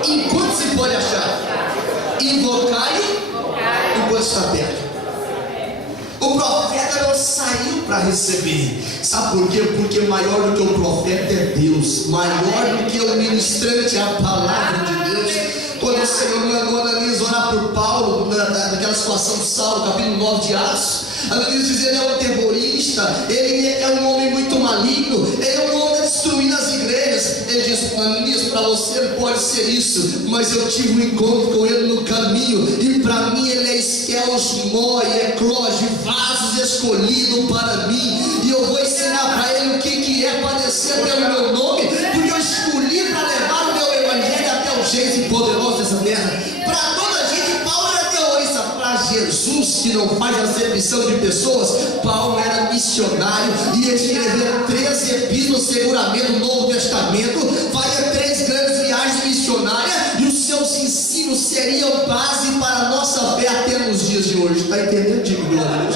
enquanto se pode achar, invocai-o enquanto está perto. O profeta não saiu para receber. Sabe por quê? Porque maior do que o profeta é Deus, maior do que o ministrante é a palavra de Deus. Quando o Senhor mandou Ananias orar por Paulo, naquela situação de Saulo, capítulo 9 de Atos, Ananias diz: ele é um terrorista, ele é um homem muito maligno, ele é um homem destruindo as igrejas. Ele diz: Ananias, para você não pode ser isso, mas eu tive um encontro com ele no caminho, e para mim ele é esquelos, moi, eclose, vasos escolhido para mim, e eu vou ensinar para ele o que é padecer pelo meu nome, porque eu escolhi para levar o meu evangelho até o jeito poderoso dessa terra. Para toda a gente, Paulo era terrorista. Para Jesus, que não faz acepção de pessoas, Paulo era missionário, ia escrever 13 epístolas, seguramente no Novo Testamento, faria 3 grandes viagens missionárias, e os seus ensinos seriam base para a nossa fé até nos dias de hoje. Está entendendo, digo, glória a Deus?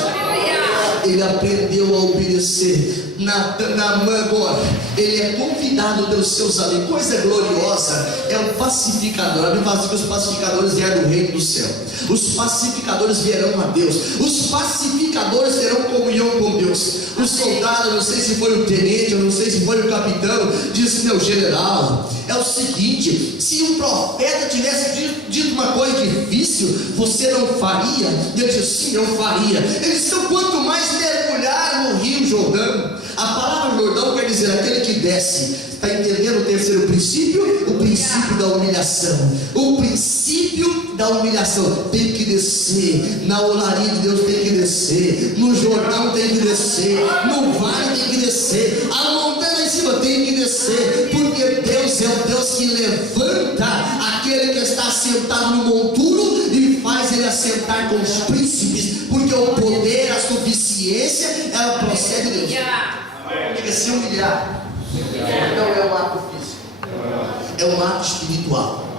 Ele aprendeu a obedecer. Naamã agora, ele é convidado pelos seus amigos. Coisa gloriosa, é um pacificador. A Bíblia fala que os pacificadores vieram do reino do céu. Os pacificadores vierão a Deus. Os pacificadores terão comunhão com Deus. O soldado, não sei se foi o tenente, eu não sei se foi o capitão, disse: meu general, é o seguinte, se um profeta tivesse dito uma coisa difícil, você não faria? E ele disse: sim, eu faria. Ele disse: então quanto mais mergulhar no rio Jordão. A palavra Jordão quer dizer aquele que desce. Está entendendo o terceiro princípio? O princípio da humilhação. O princípio da humilhação. Tem que descer. Na olaria de Deus tem que descer. No Jordão tem que descer. No vale tem que descer. A montanha em cima tem que descer. Porque Deus é o Deus que levanta aquele que está sentado no monturo e faz ele assentar com os príncipes. Porque o poder, a suficiência, ela procede de Deus. Tem que se humilhar. Não é um ato físico, é um ato espiritual.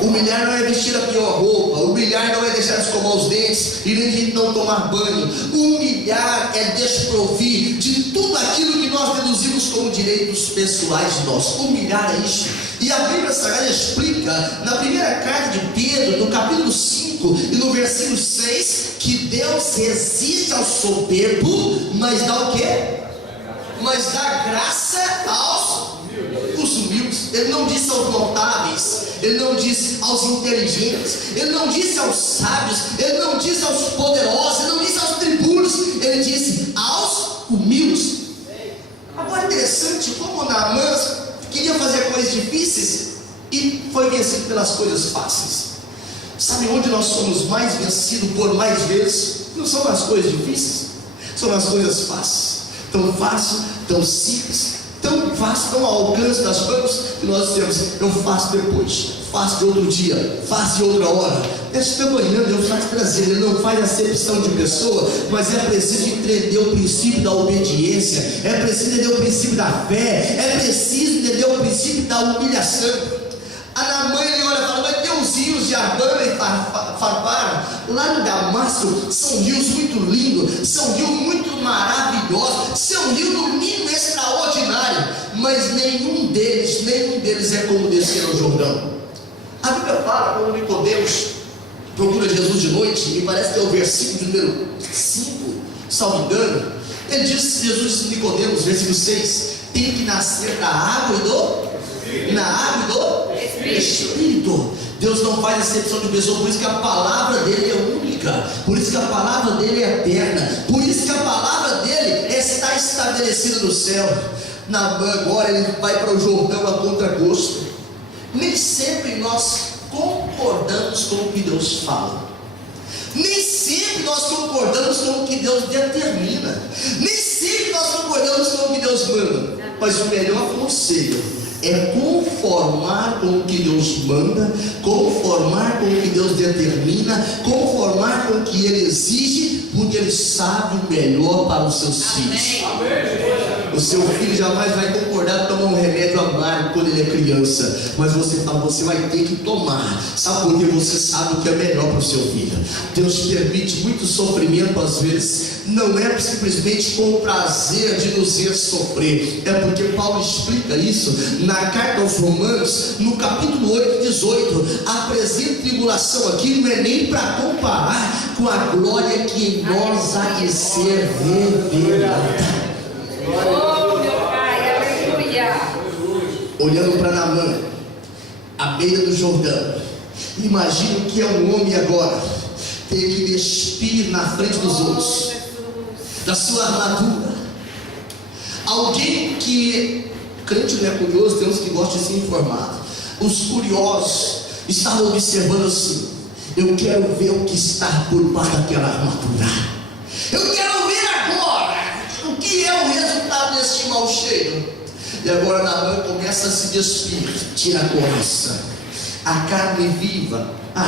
Humilhar não é vestir a pior roupa. Humilhar não é deixar de escovar os dentes e nem de não tomar banho. Humilhar é desprovir de tudo aquilo que nós deduzimos como direitos pessoais nossos. Humilhar é isso. E a Bíblia Sagrada explica na primeira carta de Pedro, no capítulo 5 e no versículo 6, que Deus resiste ao soberbo, mas dá o quê? Mas dá graça aos humildes. Ele não disse aos notáveis, ele não disse aos inteligentes, ele não disse aos sábios, ele não disse aos poderosos, ele não disse aos tribunos, ele disse aos humildes. Agora é interessante como Naamã queria fazer coisas difíceis e foi vencido pelas coisas fáceis. Sabe onde nós somos mais vencidos por mais vezes? Não são nas coisas difíceis, são nas coisas fáceis. Tão fácil, tão simples, tão fácil, tão ao alcance das mãos que nós temos. Eu faço depois, faço de outro dia, faço de outra hora. Esta manhã Deus vai te trazer. Ele não faz acepção de pessoa, mas é preciso entender o princípio da obediência, é preciso entender o princípio da fé, é preciso entender o princípio da humilhação. A Naamã, ele olha e fala: vai ter os rios de Abana e Farpar lá em Damasco, são rios muito lindos, são rios muito maravilhosos, são rios no mínimo extraordinários, mas nenhum deles é como descer ao Jordão. A Bíblia fala, quando Nicodemos procura Jesus de noite, e parece que é o versículo número 5, salvo engano, ele diz, Jesus disse a Nicodemos, versículo 6, tem que nascer da água e do Espírito. Deus não faz acepção de pessoa, por isso que a palavra dele é única, por isso que a palavra dele é eterna, por isso que a palavra dele está estabelecida no céu. Naamã agora ele vai para o Jordão a contragosto. Nem sempre nós concordamos com o que Deus fala. Nem sempre nós concordamos com o que Deus determina. Nem sempre nós concordamos com o que Deus manda. Mas o melhor conselho é conformar com o que Deus manda, conformar com o que Deus determina, conformar com o que Ele exige, porque Ele sabe o melhor para os seus filhos. O seu filho jamais vai concordar com tomar um remédio amargo quando ele é criança, mas você fala, você vai ter que tomar. Sabe por que? Você sabe o que é melhor para o seu filho. Deus permite muito sofrimento às vezes, não é simplesmente com o prazer de nos ver sofrer, é porque Paulo explica isso na carta aos Romanos, no capítulo 8, 18. A presente tribulação aqui não é nem para comparar com a glória que em nós há de ser revelada. Oh, meu Pai, aleluia. Olhando para Naamã, à beira do Jordão, imagina que é um homem agora, ter que despir na frente dos outros, da sua armadura. Alguém que, crente não é curioso, tem uns que gostam de ser informado. Os curiosos estavam observando assim: eu quero ver o que está por baixo daquela armadura. Eu quero ver agora o que é o resultado desse mau cheiro. E agora Naamã começa a se despir, tira a couraça, a carne viva, a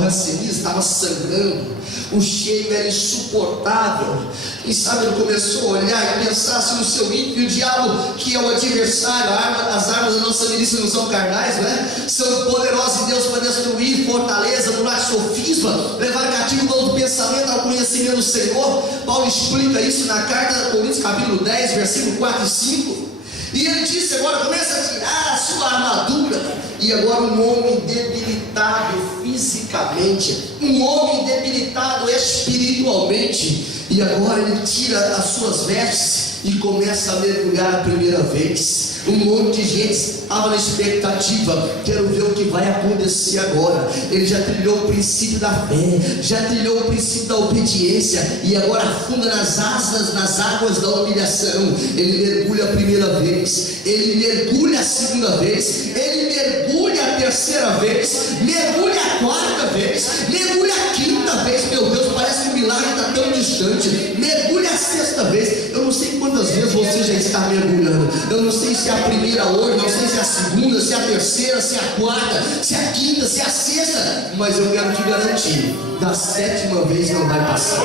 ranceníase estava sangrando, o cheiro era insuportável. E sabe, ele começou a olhar e pensar assim no seu íntimo, e o diabo, que é o adversário, as armas da nossa milícia não são carnais, não é? São poderosas em Deus para destruir fortaleza, anular sofisma, levar cativo todo pensamento ao conhecimento do Senhor. Paulo explica isso na carta de Coríntios, capítulo 10, versículo 4 e 5. E ele disse agora, começa a tirar a sua armadura. E agora um homem debilitado fisicamente, um homem debilitado espiritualmente, e agora ele tira as suas vestes e começa a mergulhar a primeira vez. Um monte de gente estava na expectativa, quero ver o que vai acontecer agora. Ele já trilhou o princípio da fé, já trilhou o princípio da obediência, e agora afunda nas águas da humilhação. Ele mergulha a primeira vez, ele mergulha a segunda vez, ele mergulha a terceira vez, mergulha a quarta vez, mergulha a quinta vez. Meu Deus, parece que o milagre está tão distante. Mergulha a sexta vez. Eu não sei quantas vezes você já está mergulhando. Eu não sei se é a primeira hoje, não sei se é a segunda, se é a terceira, se é a quarta, se é a quinta, se é a sexta, mas eu quero te garantir, da sétima vez não vai passar.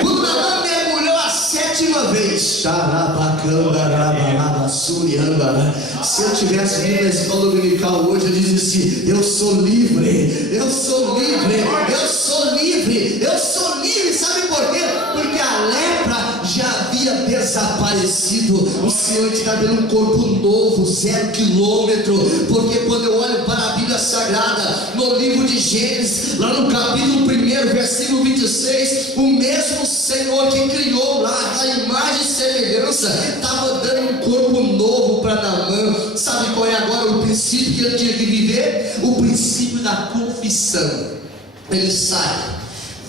Quando Naamã mergulhou a sétima vez, se eu tivesse vindo na escola dominical hoje, eu dizia assim: eu sou livre, eu sou livre, eu sou livre, eu sou livre. Sabe por quê? Porque a lepra já havia desaparecido. O Senhor está dando um corpo novo, 0 quilômetro. Porque quando eu olho para a Bíblia Sagrada, no livro de Gênesis, lá no capítulo 1, versículo 26, o mesmo Senhor que criou lá a imagem e semelhança, estava dando um corpo novo para Naamã. Sabe qual é agora o princípio que ele tinha que viver? O princípio da confissão. Ele sai,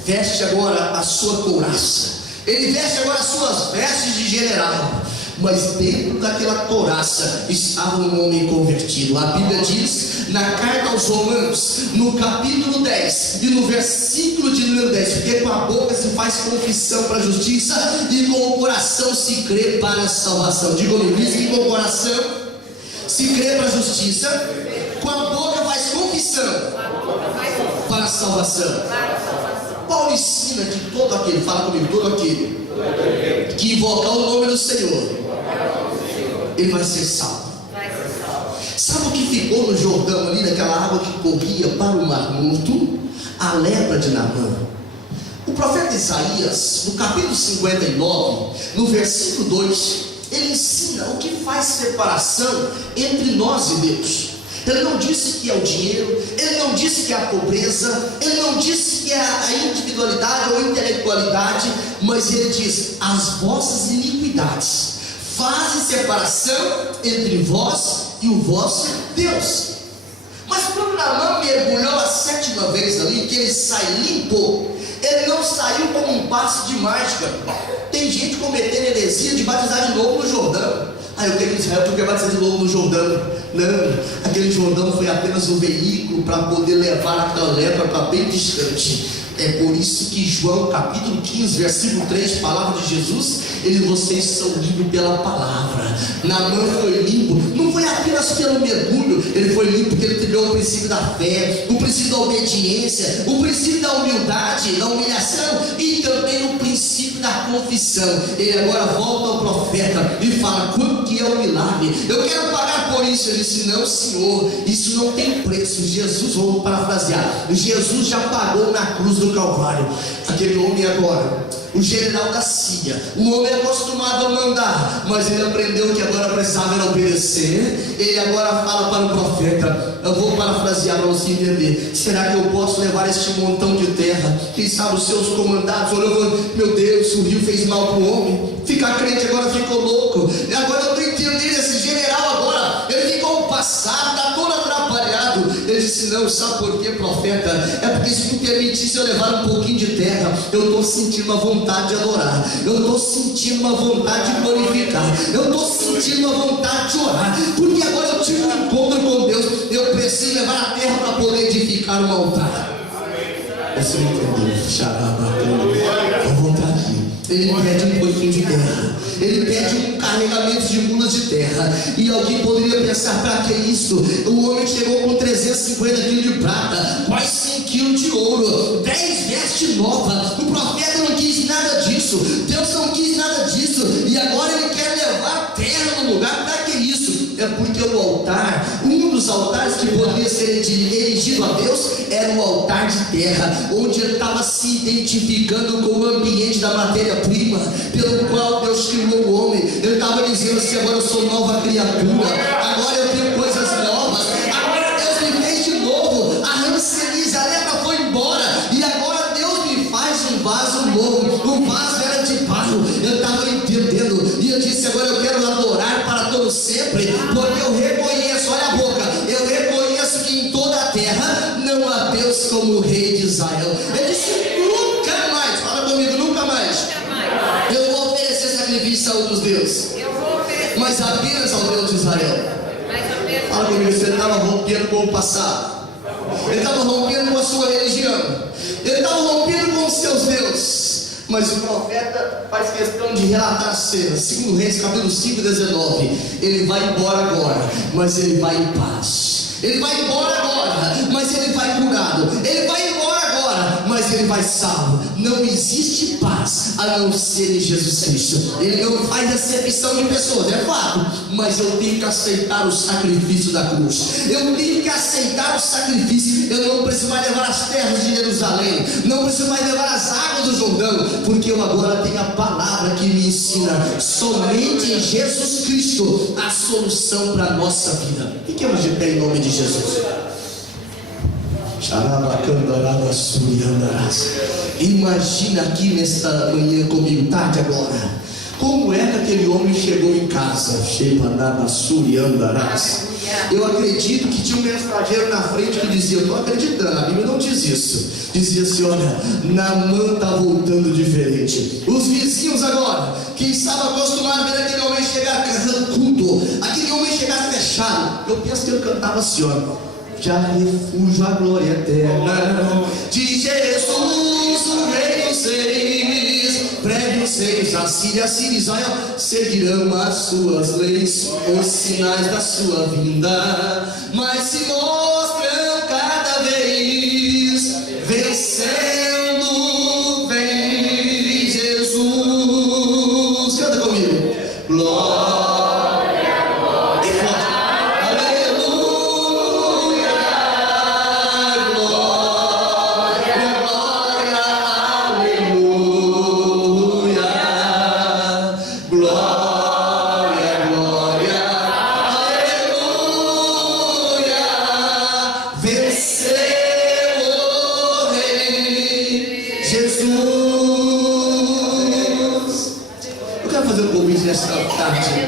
veste agora a sua couraça, ele veste agora as suas vestes de general, mas dentro daquela couraça estava um homem convertido. A Bíblia diz na carta aos Romanos, no capítulo 10 e no versículo de número 10, porque com a boca se faz confissão para a justiça e com o coração se crê para a salvação. Diga comigo, diz que com o coração se crê para a justiça, com a boca faz confissão para a salvação. Paulo ensina que todo aquele, fala comigo, todo aquele que invocar o nome do Senhor, ele vai ser salvo. Sabe o que ficou no Jordão ali, naquela água que corria para o Mar Morto? A lepra de Naamã. O profeta Isaías, no capítulo 59, no versículo 2, ele ensina o que faz separação entre nós e Deus. Ele não disse que é o dinheiro, ele não disse que é a pobreza, ele não disse que é a individualidade ou a intelectualidade, mas ele diz: as vossas iniquidades fazem separação entre vós e o vosso Deus. Mas quando Naamã mergulhou a sétima vez ali, que ele sai limpo, ele não saiu como um passe de mágica. Tem gente cometendo heresia de batizar de novo no Jordão. Aí eu quero que Israel, tu quer batizar de novo no Jordão? Não, aquele Jordão foi apenas um veículo para poder levar aquela lepra para bem distante. É por isso que João capítulo 15, versículo 3, palavra de Jesus, vocês são limpos pela palavra. Naamã foi limpo, não foi apenas pelo mergulho, ele foi limpo porque ele teve o princípio da fé, o princípio da obediência, o princípio da humildade, da humilhação e também o princípio da confissão. Ele agora volta ao profeta e fala: quanto que é o milagre? Eu quero pagar por isso. Ele disse: não, Senhor, isso não tem preço. Jesus, vamos parafrasear, Jesus já pagou na cruz do Calvário. Aquele homem agora, o general da CIA, o homem acostumado a mandar, mas ele aprendeu que agora precisava obedecer. Ele agora fala para o profeta, eu vou parafrasear para você entender: será que eu posso levar este montão de terra? Quem sabe os seus comandados olhando: meu Deus, o rio fez mal para o homem, ficar crente agora ficou louco. E agora eu estou entendendo, esse general agora, ele ficou passado, está todo atrapalhado. Ele disse: não, sabe por quê, profeta? É porque se tu permitisse eu levar um pouquinho de terra, eu estou sentindo uma vontade de adorar, eu estou sentindo uma vontade de glorificar, eu estou sentindo uma vontade de orar, porque agora eu tive um encontro com Deus, eu preciso levar a terra para poder edificar um altar. Você não entendeu? Vamos voltar aqui. Ele pede um pouquinho de terra, ele pede um carregamento de mulas de terra. E alguém poderia pensar: para que isso? O homem chegou com 350 quilos de prata, quase 100 quilos de ouro, 10 vestes novas. O profeta não quis nada disso, Deus não quis nada disso, e agora ele quer levar terra no lugar. Para que isso? É porque o altar, um dos altares que poderia ser erigido a Deus, era o altar de terra, onde ele estava se identificando com o ambiente da matéria-prima pelo qual Deus criou o homem. Ele estava dizendo assim: agora eu sou nova criatura, agora eu tenho coisas novas, agora Deus me fez de novo, a ranceniza, a lepra foi embora, e agora Deus me faz um vaso novo. O vaso era de barro. Eu estava entendendo, e eu disse: agora eu quero adorar para todo sempre, porque eu reconheço, olha a boca, eu reconheço que em toda a terra não há Deus como o rei de Israel. Ele disse: nunca mais, fala comigo, nunca mais eu vou oferecer sacrifício a outros deuses, mas apenas ao Deus de Israel. Fala comigo, você estava rompendo com o passado, ele estava rompendo com a sua religião, ele estava rompendo com os seus deuses. Mas o profeta faz questão de relatar a cena. 2 Reis capítulo 5, 19. Ele vai embora agora, mas ele vai em paz. Ele vai embora agora, mas ele vai curado. Ele vai embora agora, mas ele vai salvo. Não existe paz a não ser em Jesus Cristo. Ele não faz acepção de pessoas, é fato, mas eu tenho que aceitar o sacrifício da cruz. Eu tenho que aceitar o sacrifício. Eu não preciso mais levar as terras de Jerusalém, não preciso mais levar as águas do Jordão, porque eu agora tenho a palavra que me ensina somente em Jesus Cristo a solução para a nossa vida. Fiquemos de pé em nome de Jesus. Imagina aqui nesta manhã comigo, tarde agora, como é que aquele homem chegou em casa. Eu acredito que tinha um mensageiro na frente que dizia: eu estou acreditando, a Bíblia não diz isso. Dizia assim: olha, Naamã está voltando diferente. Os vizinhos agora, quem estava acostumado a ver aquele homem chegar carrancudo, aquele homem chegar fechado, eu penso que ele cantava assim: olha, já refúgio a glória eterna de Jesus, o Rei dos Reis. Breve os reis, a Síria e Israel seguirão as suas leis, os sinais da sua vinda, mas se mostram cada vez vencendo, vem Jesus. Canta comigo. Glória.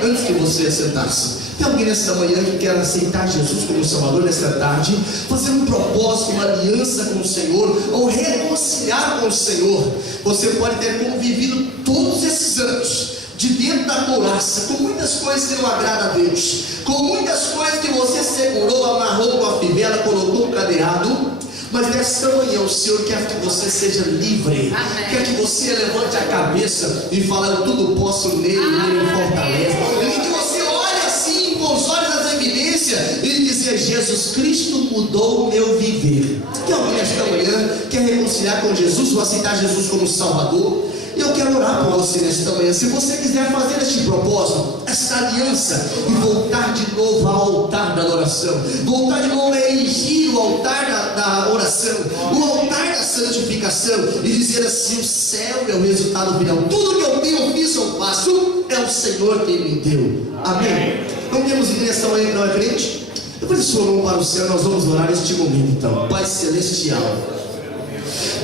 Antes que você sentasse, tem alguém nesta manhã que quer aceitar Jesus como Salvador nesta tarde, fazer um propósito, uma aliança com o Senhor, ou reconciliar com o Senhor? Você pode ter convivido todos esses anos, de dentro da couraça, com muitas coisas que não agradam a Deus, com muitas coisas que você segurou, amarrou com a fivela, colocou no cadeado. Mas nesta manhã o Senhor quer que você seja livre. Amém. Quer que você levante a cabeça e fale: eu tudo posso nele, ele me fortalece. E que você olhe assim com os olhos das evidências e dizer: Jesus Cristo mudou o meu viver. Que alguém nesta manhã quer reconciliar com Jesus ou aceitar Jesus como Salvador? Eu quero orar por você nesta manhã. Se você quiser fazer este propósito, esta aliança, e voltar de novo ao altar da adoração, voltar de novo a erigir o altar da oração, o altar da santificação, e dizer assim: o céu é o resultado final. Tudo que eu tenho, eu fiz, eu faço, é o Senhor quem me deu. Amém? Não temos ninguém nesta manhã que não é crente? Depois de sua mão para o céu, nós vamos orar neste momento. Então, Pai Celestial,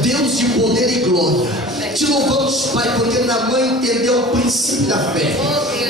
Deus de poder e glória, te louvamos, Pai, porque na mãe entendeu o princípio da fé,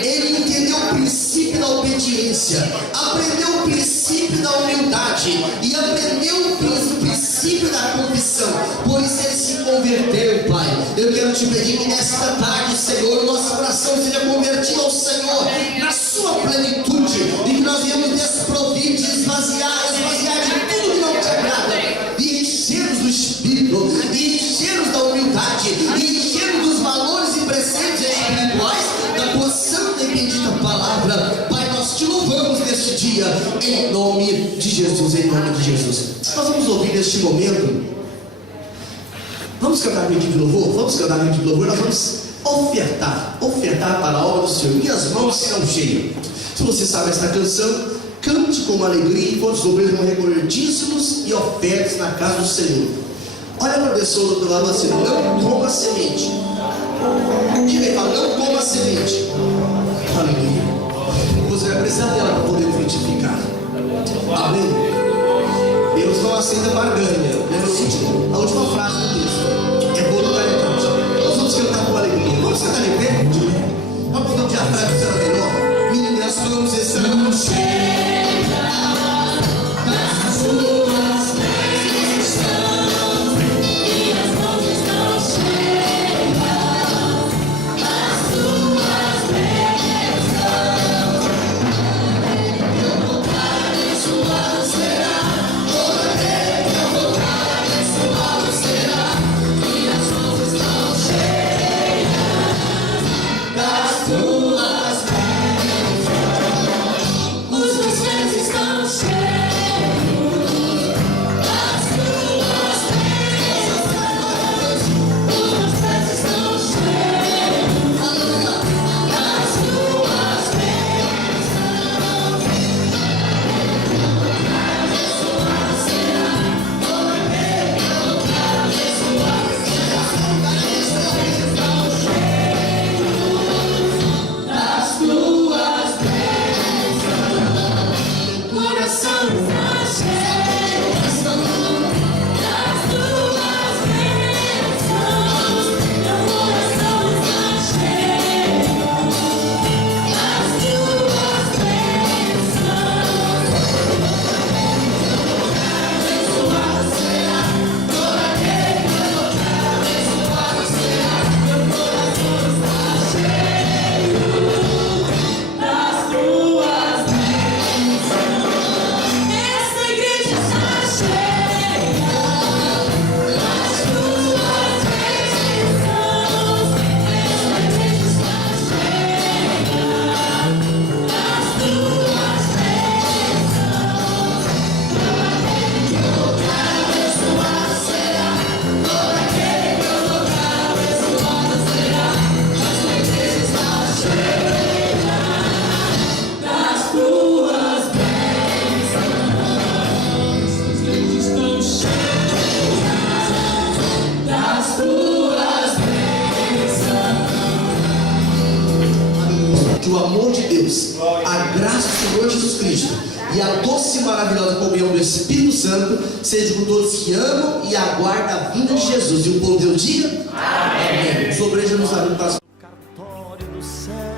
ele entendeu o princípio da obediência, aprendeu o princípio da humildade e aprendeu o princípio da confissão. Por isso ele se converteu, Pai. Eu quero te pedir que nesta tarde, Senhor, o nosso coração seja convertido ao Senhor na sua plenitude, e que nós viemos desprovir, esvaziar de tudo que não te agrada, e encher-nos do Espírito, e encher-nos da humildade, e encher-nos dos valores e preceitos espirituais da tua santa e bendita palavra. Pai, nós te louvamos neste dia, em nome de Jesus, em nome de Jesus. Nós vamos ouvir neste momento, vamos cantar vídeo de louvor, nós vamos ofertar para a obra do Senhor. Minhas mãos serão cheias. Se você sabe esta canção, cante com alegria, enquanto os obreiros vão recolher dízimos e ofertas na casa do Senhor. Olha para a pessoa do outro lado assim: não coma semente. Diga aí, não coma semente. Aleluia. Você vai precisar dela para poder frutificar. Amém. Deus não aceita barganha. A última frase do texto é voluntariedade. Nós vamos cantar com alegria. Vamos cantar em pé? Vamos botar o diafragma será melhor. Meninas, vamos estar cheias das suas bênçãos, e as mãos estão cheias das suas bênçãos. Eu vou abençoado será, toda vez que eu vou abençoado será, e as mãos estão cheias das tuas bênçãos. Os meus pés estão cheios das tuas bênçãos. Os meus pés estão cheios das tuas bênçãos. Abençoado será, toda vez que eu vou abençoado será, os meus pés estão cheios das tuas bênçãos. Meu coração está cheio das tuas bênçãos. Meu coração está cheio das tuas bênçãos. Abençoado será, toda vez que eu vou abençoado será. Meu coração está cheio das tuas bênçãos. Esta igreja está cheia das tuas bênçãos. Esta igreja está cheia das tuas bênçãos. Toda vez que eu vou abençoado será, toda vez que eu vou abençoado será. Esta igreja está cheia das tuas bênçãos. Estão cheias das tuas bênçãos. Que o amor de Deus, a graça do Senhor Jesus Cristo e a doce e maravilhosa comunhão do Espírito Santo seja com todos que amam e aguardam a vinda de Jesus. E o povo Deus diga amém. Os obreiros nos abriram para cartório do céu.